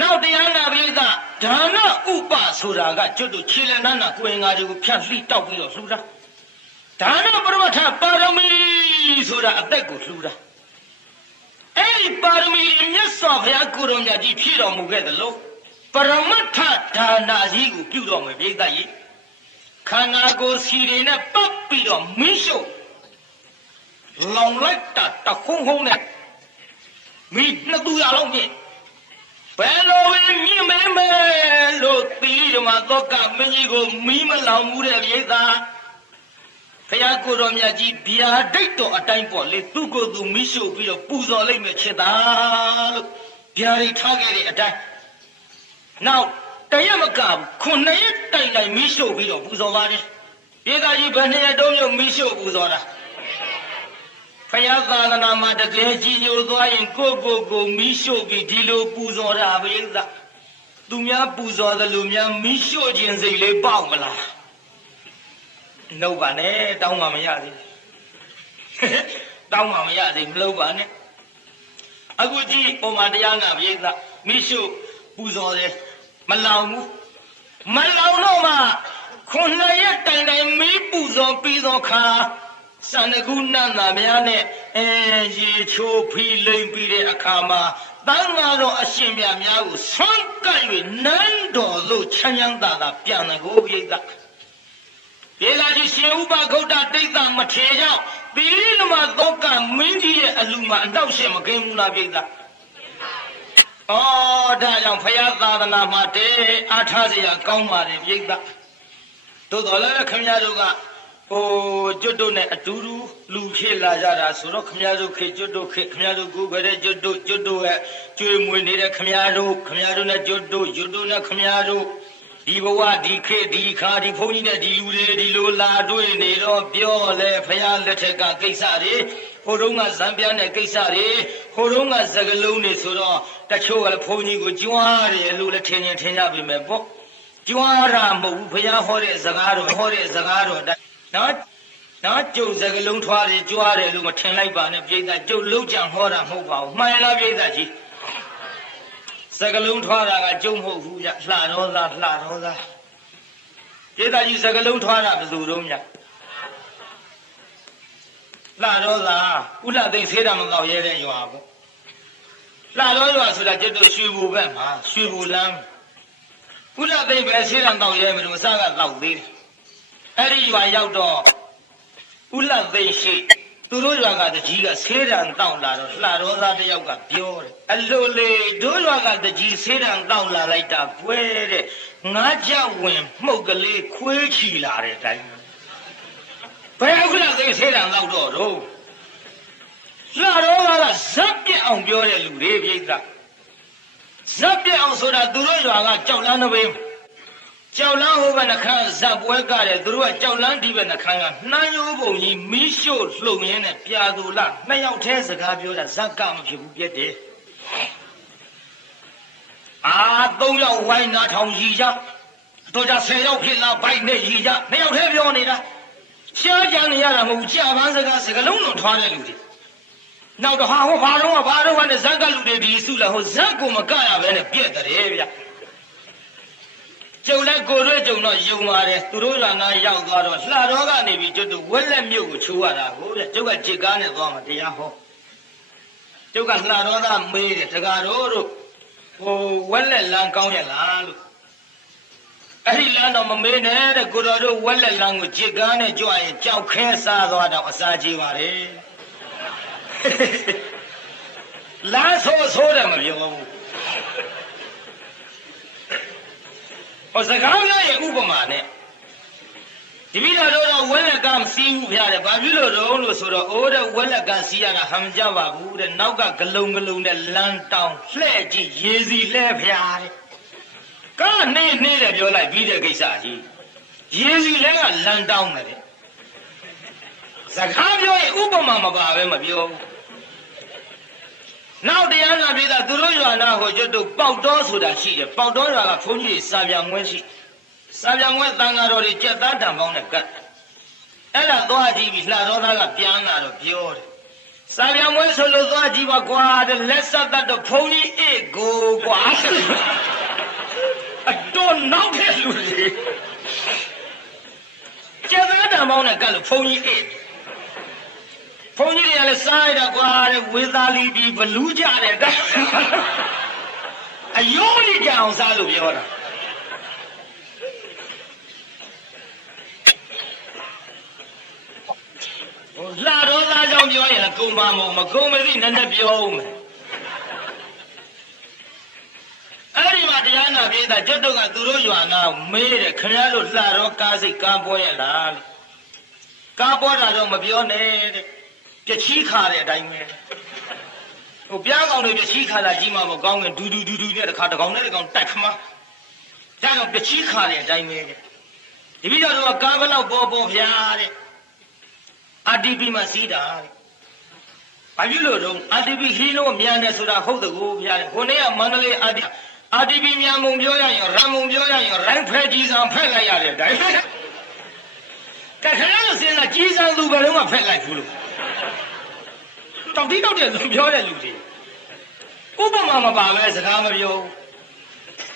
နောက်တရားနာပိဋကဒါနဥပဆိုတာကကျွတ်တို့ခြေလန်းနာကိုယ်ငါတွေကိုဖြတ်လှိတောက်ပြီးတော့လှူတာဒါနပရမထပါရမီဆိုတာအသက်ကိုလှူတာအဲ့ဒီပါရမီမြတ်စွာဘုရားကိုယ်တော်မြတ်ကြီးဖြည့်တော်မူခဲ့သလိုပရမထဒါနကြီးကိုပြုတော်မယ်ပိဋကကြီးခန္ဓာကိုယ်စီတွေနဲ့ပတ်ပြီးတော့မင်းရှုပ်လောင်လိုက်တာတခုံးခုံးနဲ့မိ200လောက်မြင့်ဘယ်လိုပဲမြင့်မဲမဲလို့သီရိဓမ္မသောကမင်းကြီးကိုမီးမလောင်မှုတဲ့ပြိဿဘုရားကိုယ်တော်မြတ်ကြီးဗျာဒိတ်တော်အတိုင်းပေါ့လေသူ့ကိုယ်သူမီးရှို့ပြီးတော့ပူဇော်လိုက်မယ်ချစ်တာလို့ဗျာဒိတ်ထားခဲ့တဲ့အတိုင်းနောက်တရက်မကဘူး9ရက်တိုင်တိုင်မီးရှို့ပြီးတော့ပူဇော်ပါတယ်ပြိဿကြီးဘယ်နှစ်ရက်တုံးမျိုးမီးရှို့ပူဇော်တာဘုရားသာသနာမှာတကယ်ကြီးညိုသွားရင်ကိုမီးရှို့ပြီးဒီလိုပူဇော်တာပဲသူများပူဇော်တယ်လို့များမီးရှို့ခြင်းစိတ်လေးပေါက်မလားနှုတ်ပါနဲ့တောင်းမှမရသေးတောင်းမှမရသေးမလုပ်ပါနဲ့အခုကြည့်ပုံမှန်တရားနာပြိဿမီးရှို့ပူဇော်တယ်မလောင်ဘူးမလောင်တော့မှ9ရက်တိုင်တိုင်မီးပူဇော်ပြီးသောခါစန္ဒကုနန္ဒာများနဲ့ရေချိုးဖီးလိမ့်ပြီးတဲ့အခါမှာတန်ဃာတော်အရှင်မြတ်များကိုဆွမ်းကပ်၍နန်းတော်သို့ချမ်းချမ်းသာသာပြန်တယ်ကိုပြိဿဒေလာကြီးရှင်ဥပဂုတ်တတိတ်သမထေကြောင့်သီရိဓမ္မသောကမင်းကြီးရဲ့အလူမှာအနောက်ရှင်မကင်းဘူးလားပြိဿဒါကြောင့်ဘုရားသာသနာမှာတဲအားထားစရာကောင်းပါတယ်ပြိဿသို့တော်လည်းခင်ဗျားတို့ကကျွတ်တို့နဲ့အတူတူလူဖြစ်လာကြတာဆိုတော့ခမရတို့ခေကျွတ်တို့ခေခမရတို့ကိုယ်ပဲတဲ့ကျွတ်တို့ရဲ့ကျွေးမွေနေတဲ့ခမရတို့နဲ့ကျွတ်တို့နဲ့ခမရတို့ဒီဘဝဒီခေဒီခါဒီဘုန်းကြီးနဲ့ဒီလူတွေဒီလိုလာတွေ့နေတော့ပြောလဲဖရာလက်ထက်ကကိစ္စတွေဟိုတုန်းကဇံပြားနဲ့ကိစ္စတွေဟိုတုန်းကစကလုံးတွေဆိုတော့တချို့ကလည်းဘုန်းကြီးကိုကြွားတယ်လို့လည်းထင်ကြပြီမဲ့ပေါ့ ကြွားတာမဟုတ်ဘူးဘုရားဟောတဲ့စကားတော်နော်ကျုပ်စကလုံးထွားတယ်ကြွားတယ်လို့မထင်လိုက်ပါနဲ့ပြိဿကျုပ်လုံးကြံဟောတာမဟုတ်ပါဘူးမှန်လားပြိဿကြီးစကလုံးထွားတာကကျုပ်မဟုတ်ဘူးဗျလှတော်သားပြိဿကြီးစကလုံးထွားတာဘယ်သူတော့မြတ်လှတော်သားဥလှသိမ့်ဆေးတာမတော့ရဲတဲ့ရွာပေါ့လှတော်ရွာဆိုတာကျုပ်တို့ရွှေဘူဘက်မှာရွှေဘူလမ်းဥလှသိမ့်ပဲဆေးတာတော့ရဲမလို့အစကတော့သေးတယ်အဲ့ဒီရွာရောက်တော့ဥလှသိမ့်ရှိသူတို့ရွာကတကြီးကဆေးတံတောက်လာတော့လှတော်သားတယောက်ကပြောတယ်အလိုလေတို့ရွာကတကြီးဆေးတံတောက်လာလိုက်တာကွဲတဲ့ငါးကြောက်ဝင်မှုတ်ကလေးခွေးချီလာတဲ့အတိုင်းဘယ်ဥလှသိမ့်ဆေးတံတောက်တော့လှတော်သားကဇက်ပြက်အောင်ပြောတဲ့လူတွေပြိဿဇက်ပြက်အောင်ဆိုတာသူတို့ရွာကကြောက်လန်းတစ်ပင်ကြောက်လန်းဟိုဘက်နှခမ်းဇက်ပွဲကတယ်သူတို့ကကြောက်လန်းဒီဘက်နှခမ်းကနှမ်းရိုးပုံကြီးမီးရှို့လှုပ်ရင်းနဲ့ပြာသူလားနှစ်ယောက်တည်းစကားပြောတာဇက်ကမဖြစ်ဘူးပြက်တယ်သုံးယောက်ဝိုင်းနာထောင်ရီကြတို့ကြ10ယောက်ဖြစ်လာဘိုက်နဲ့ရီကြနှစ်ယောက်တည်းပြောနေတာရှားကြံနေရတာမဟုတ်ဘူးကြာပန်းစကားလုံးလုံးထွားတဲ့လူတွေနောက်တော့ဟာဟိုဘာတော့ကနဲ့ဇက်ကလူတွေဒီစုလာဟိုဇက်ကိုမကရပဲနဲ့ပြက်တယ်ဗျကျုံလိုက်ကိုရွေးကျုံတော့ယုံပါတယ်သူတို့ကနာရောက်သွားတော့လှတော်ကနေပြီးကျွတ်တို့ဝက်လက်မြို့ကိုချိုးရတာကိုဗျကျုပ်ကဂျစ်ကားနဲ့သွားမှတရားဟောကျုပ်ကလှတော်သားမေးတယ်တကားတို့ဟိုဝက်လက်လမ်းကောင်းရလားလို့အဲ့ဒီလမ်းတော့မမေးနဲ့တဲ့ကိုတော်တို့ဝက်လက်လမ်းကိုဂျစ်ကားနဲ့ကြွရင်ကြောက်ခဲစားသွားတော့အစာကြီးပါတယ်လမ်းဆိုးတယ်မပြောဘူးဟောစကားပြောရင်ဥပမာနဲ့ဒီမိတော်တို့ဝက်လက်ကမစီးဘူးဖျားတယ်ဘာဖြစ်လို့လို့ဆိုတော့အိုးတဲ့ဝက်လက်ကစီးရတာဟမ်ကြပါဘူးတဲ့နောက်ကဂလုံနဲ့လမ်းတောင်းလှဲ့ကြည့်ရေစီလှဲ့ဖျားတဲ့ကနေတယ်ပြောလိုက်ပြီးတဲ့ကိစ္စကြီးရေစီလှဲ့ကလမ်းတောင်းတယ်တဲ့စကားပြောရင်ဥပမာမပါပဲမပြောဘူးနောက်တရားနာပြည်သားသူတို့ရွာနာကိုကျွတ်တို့ပေါက်တော်ဆိုတာရှိတယ်ပေါက်တော်ရွာကဘုန်းကြီးစာပြန်ဝဲရှိစာပြန်ဝဲတန်ဃာတော်တွေကြက်သားတံပေါင်းနဲ့ကတ်အဲ့ဒါသွားကြည့်ပြီးလှတော်သားကပြန်လာတော့ပြောတယ်စာပြန်ဝဲဆိုလို့သွားကြည့်ပါကွာတဲ့လက်ဆက်တတ်တော့ဘုန်းကြီးအေးကိုကွာအတော်နောက်တဲ့လူတွေကြက်သားတံပေါင်းနဲ့ကတ်လို့ဘုန်းကြီးအေးဘုန်းကြီးတွေကလည်းစားရတာကွာတဲ့ဝေသာလီပြီးဘလူးကြတဲ့အယိုးကြီးကြအောင်စားလို့ပြောတာဟိုလှတော်သားကြောင့်ပြောရင်ကုံပါမမကုံမသိနည်းနည်းပြောဦးမယ်အဲ့ဒီမှာတရားနာပြေးတာကျွတ်တော့ကသူတို့ရွာနာမေးတယ်ခင်ဗျားတို့လှတော်ကားစိတ်ကားပွဲရလားကားပွဲတာတော့မပြောနဲ့တဲ့ပြချီးခါတဲ့အတိုင်းပဲဟိုပြားကောင်တွေပြချီးခါတာကြီးမှမကောင်းရင်ဒူနဲ့တစ်ခါတစ်ကောင်နဲ့တစ်ကောင်တိုက်ခမဒါကြောင့်ပြချီးခါတဲ့အတိုင်းပဲတဲ့ဒီပြီးတော့ကားဘလောက်ပေါ်ဖျားတဲ့ RTP မှာစီးတာတဲ့ဘာဖြစ်လို့တော့ RTP ဟီးလို့မြန်တယ်ဆိုတာဟုတ်တကူဖျားတယ်ကိုနေ့ကမန္တလေး RTP မြန်မုံပြောရရင်ရံမုံပြောရရင်ရိုင်းဖဲကြီးစံဖက်လိုက်ရတဲ့အတိုင်းကခဏလို့စဉ်းစားကြီးစံသူဘယ်တော့မှဖက်လိုက်ဘူးလို့တောက်တိတောက်တဲ့လူပြောတဲ့လူတွေဥပမာမပါပဲစကားမပြော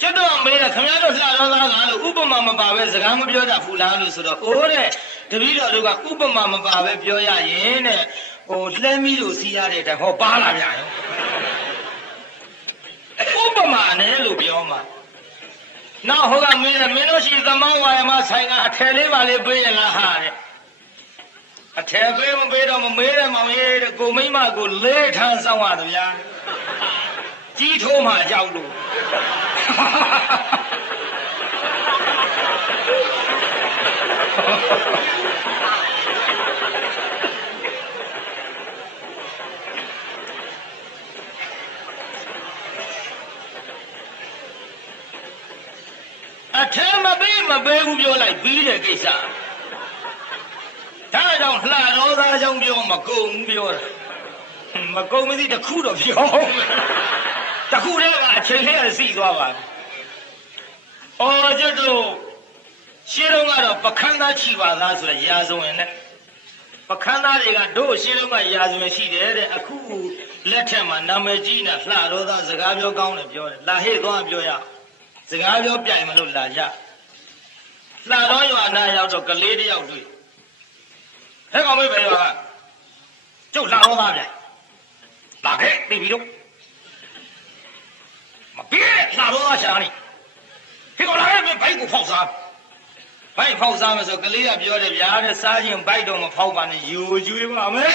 ကျွတ်တော့မေးတယ်ခင်ဗျားတို့လှတော်သားကလို့ဥပမာမပါပဲစကားမပြောတတ်ဘူးလားလို့ဆိုတော့အိုးတဲ့တပည့်တော်တို့ကဥပမာမပါပဲပြောရရင်တဲ့ဟိုလှမ်းမီးတို့စီးရတဲ့တိုင်ဟောပါလာပြန်ရောဥပမာနဲ့လို့ပြောမှာနောက်ဟိုကမင်းတို့ရှိသမောင်းဝါယမဆိုင်ကအထယ်လေးပါလေးပေးရလားဟာတဲ့အထယ်ပေးမပေးတော့မမေးတယ်မောင်ရေးတဲ့ကိုမိမကိုလေးထမ်းဆောင်ရတယ်ဗျာကြီးထိုးမှကြောက်လို့အထယ်မပေးဘူးပြောလိုက်ပြီးတဲ့ကိစ္စဒါကြောင့်လှတော်သားကြောင့်ပြောမကုန်ပြောတာမကုန်မသိတခုတော့ပြောတခုတည်းကအချိန်လေးစီသွားပါ အော်ကျွတ်တို့ရှင်းတော့ကတော့ပခန်းသားချီပါသားဆိုတဲ့ရာဇဝင်နဲ့ပခန်းသားတွေကတို့ရှင်းတော့ကရာဇဝင်ရှိတယ်တဲ့အခုလက်ထက်မှာနာမည်ကြီးနေလှတော်သားစကားပြောကောင်းတယ်ပြောတယ်လာဟေ့သွားပြောရစကားပြောပြိုင်မလို့လာကြလှတော်ရွာနာရောက်တော့ကလေးတယောက်တွေ့ဟဲ့ကောင်မေးပဲရွာကကျုပ်လှတော်သားပြိုင်လာခဲ့ပြီပြီတော့မပြေလှတော်သားရှာနေဟေ့ကောင်လာခဲ့ဘိုက်ကိုဖောက်စားဘိုက်ဖောက်စားမယ်ဆိုကလေးကပြောတယ်ဗျာတဲ့စားခြင်းဘိုက်တော့မဖောက်ပါနဲ့ယူကျွေးပါမယ်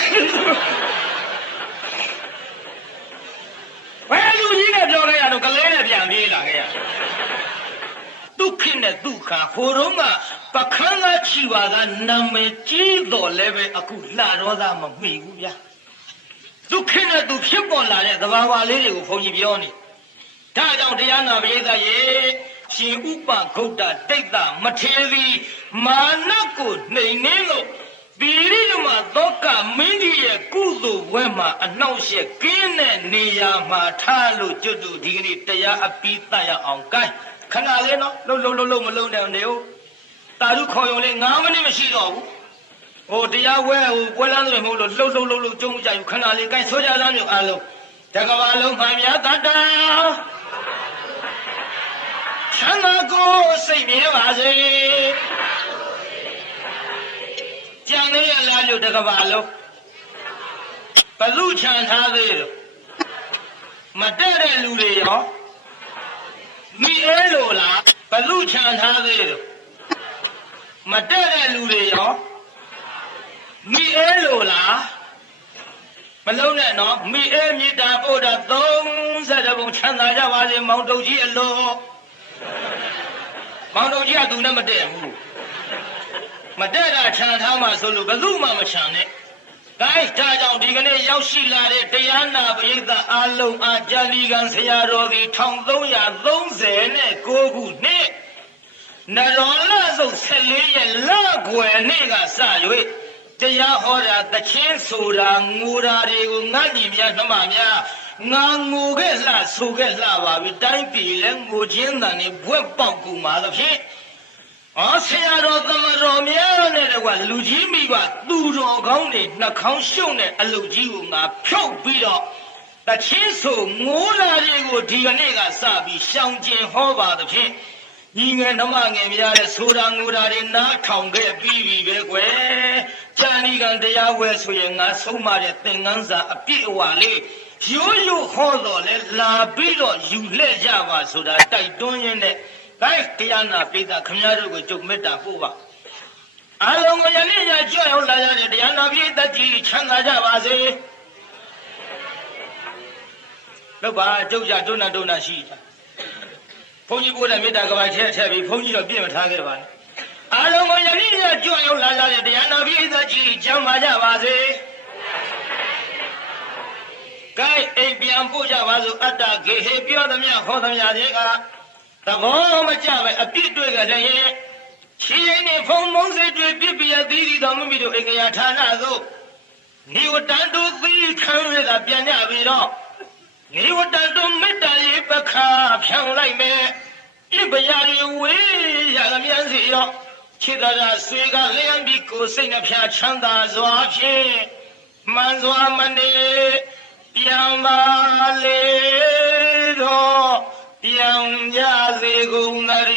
ဘယ်လူကြီးကပြောခဲ့ရတော့ကလေးနဲ့ပြန်ပြေးလာခဲ့ရဒုက္ခနဲ့ဒုက္ခဟိုတုန်းကပခန်းသားချီပါကနာမည်ကြီးတော်လည်းပဲအခုလှတော်သားမမှီဘူးဗျာဒုက္ခနဲ့သူဖြစ်ပေါ်လာတဲ့သဘာဝလေးတွေကိုဘုန်းကြီးပြောနေဒါကြောင့်တရားနာပရိသတ်ရေရှင်ဥပဂုတ်တတိတ်တမထေရီမာနကိုနှိမ်နှင်းလို့ပိရိယမသောကမင်းကြီးရဲ့ကုသိုလ်ဘွဲမှာအနှောက်အယှက်ကင်းတဲ့နေရာမှာထားလို့ကျွတ်တို့ဒီကနေ့တရားအပြီးတတ်ရအောင်ကိုင်းခဏလေးနော်လှုပ်မလုံးနဲ့နေဦးတာရုခေါ်ရုံလေး9မိနစ်မရှိတော့ဘူးဟိုတရားဝဲဟိုပွဲလန်းတွေမဟုတ်လို့လှုပ်ကြုံကြယူခဏလေးကိုင်းဆိုကြလားမျိုးအားလုံးတကဘာလုံးမှန်များတတ်တာချမ်းသာကိုစိတ်မြဲပါစေကြံလေးရလားလို့တကဘာလုံးဘလူချန်ထားသေးတယ်မတက်တဲ့လူတွေရောမိအဲလို့လားဘလူချန်ထားသေးတယ်မတက်တဲ့လူတွေရောမိအဲလို့လားမလုံးနဲ့နော်မိအဲမြေတားပို့တာ30ဘုံချမ်းသာကြပါစေမောင်တုတ်ကြီးအလိုမောင်တော်ကြီးကသူနဲ့မတည့်ဘူးမတည့်တာခြံထားမှဆိုလို့ဘယ်သူမှမခြံနဲ့ဒါကြောင့်ဒီကနေ့ရောက်ရှိလာတဲ့တရားနာပရိသတ်အလုံးအားကြာလီကံဆရာတော်ဒီ1339ခုနှစ်နရောလစုပ်14ရက်လကွယ်နေ့ကစ၍တရားဟောတာတချင်းဆိုတာငိုတာတွေကိုငတ်ညီများနှမများငါငိုခဲ့လှဆိုခဲ့လှပါပြီတိုင်းပြည်လဲငိုချင်းတန်နေဘွက်ပေါက်ကူမှာသဖြင့်ဆရာတော်သမတော်များနဲ့တကွာလူကြီးမိဘသူတော်ကောင်းတွေနှာခေါင်းရှုံတဲ့အလုပ်ကြီးကိုငါဖြုတ်ပြီးတော့တချင်းဆိုငိုလာတွေကိုဒီကနေ့ကစပြီးရှောင်ကျင်ဟောပါသဖြင့်ညီငယ်နှမငယ်များတဲ့ဆိုတာငိုတာတွေနားထောင်ခဲ့ပြီးပြီပဲကွယ်ကြာလီကံတရားဝဲဆိုရင်ငါဆုံးမတဲ့သင်္ကန်းစာအပြည့်အဝလေးရိုးဟောတော်လဲလာပြီးတော့ယူလှည့်ကြပါဆိုတာတိုက်တွန်းရင်းနဲ့ဂိုက်တရားနာပိဋကခမည်းတော်ကိုကျုပ်မေတ္တာပို့ပါအားလုံးကိုယနေ့ညကြွရောက်လာကြတဲ့တရားနာပိဋကကြီးချမ်းသာကြပါစေလို့ပါကျုပ်ကြဒုနာရှိတာဘုန်းကြီးပို့တဲ့မေတ္တာကဘာထည့်ပြီးဘုန်းကြီးတော့ပြည့်မထားခဲ့ပါနဲ့အားလုံးကိုယနေ့ညကြွရောက်လာကြတဲ့တရားနာပိဋကကြီးချမ်းသာကြပါစေကဲအိမ်ပြန်ပို့ကြပါစို့အတ္တဂေဟေပြောသမျှဟောသမျှတွေကသဘောမကျပဲအပြစ်တွေ့ကြတဲ့ရဲ့ခြေရင်းနဲ့ဖုံမုံစိတ်တွေပြစ်ပြရသီးသီးတော်မိမိတို့အိမ်ကရာဌာနသို့နေဝတန်တို့သီးခံရတာပြန်ကြပြီးတော့နေဝတန်တို့မေတ္တာရေးပခါဖြောင်းလိုက်မယ်ပြစ်ပရာတွေဝေးရသမျှစီတော့ခြေသာဆွေကလျံပြီးကိုယ်စိတ်နှဖျားချမ်းသာစွာဖြင့်မှန်စွာမနေပြန်ပါလေတော့ပြန်ကြစေကုန်သတ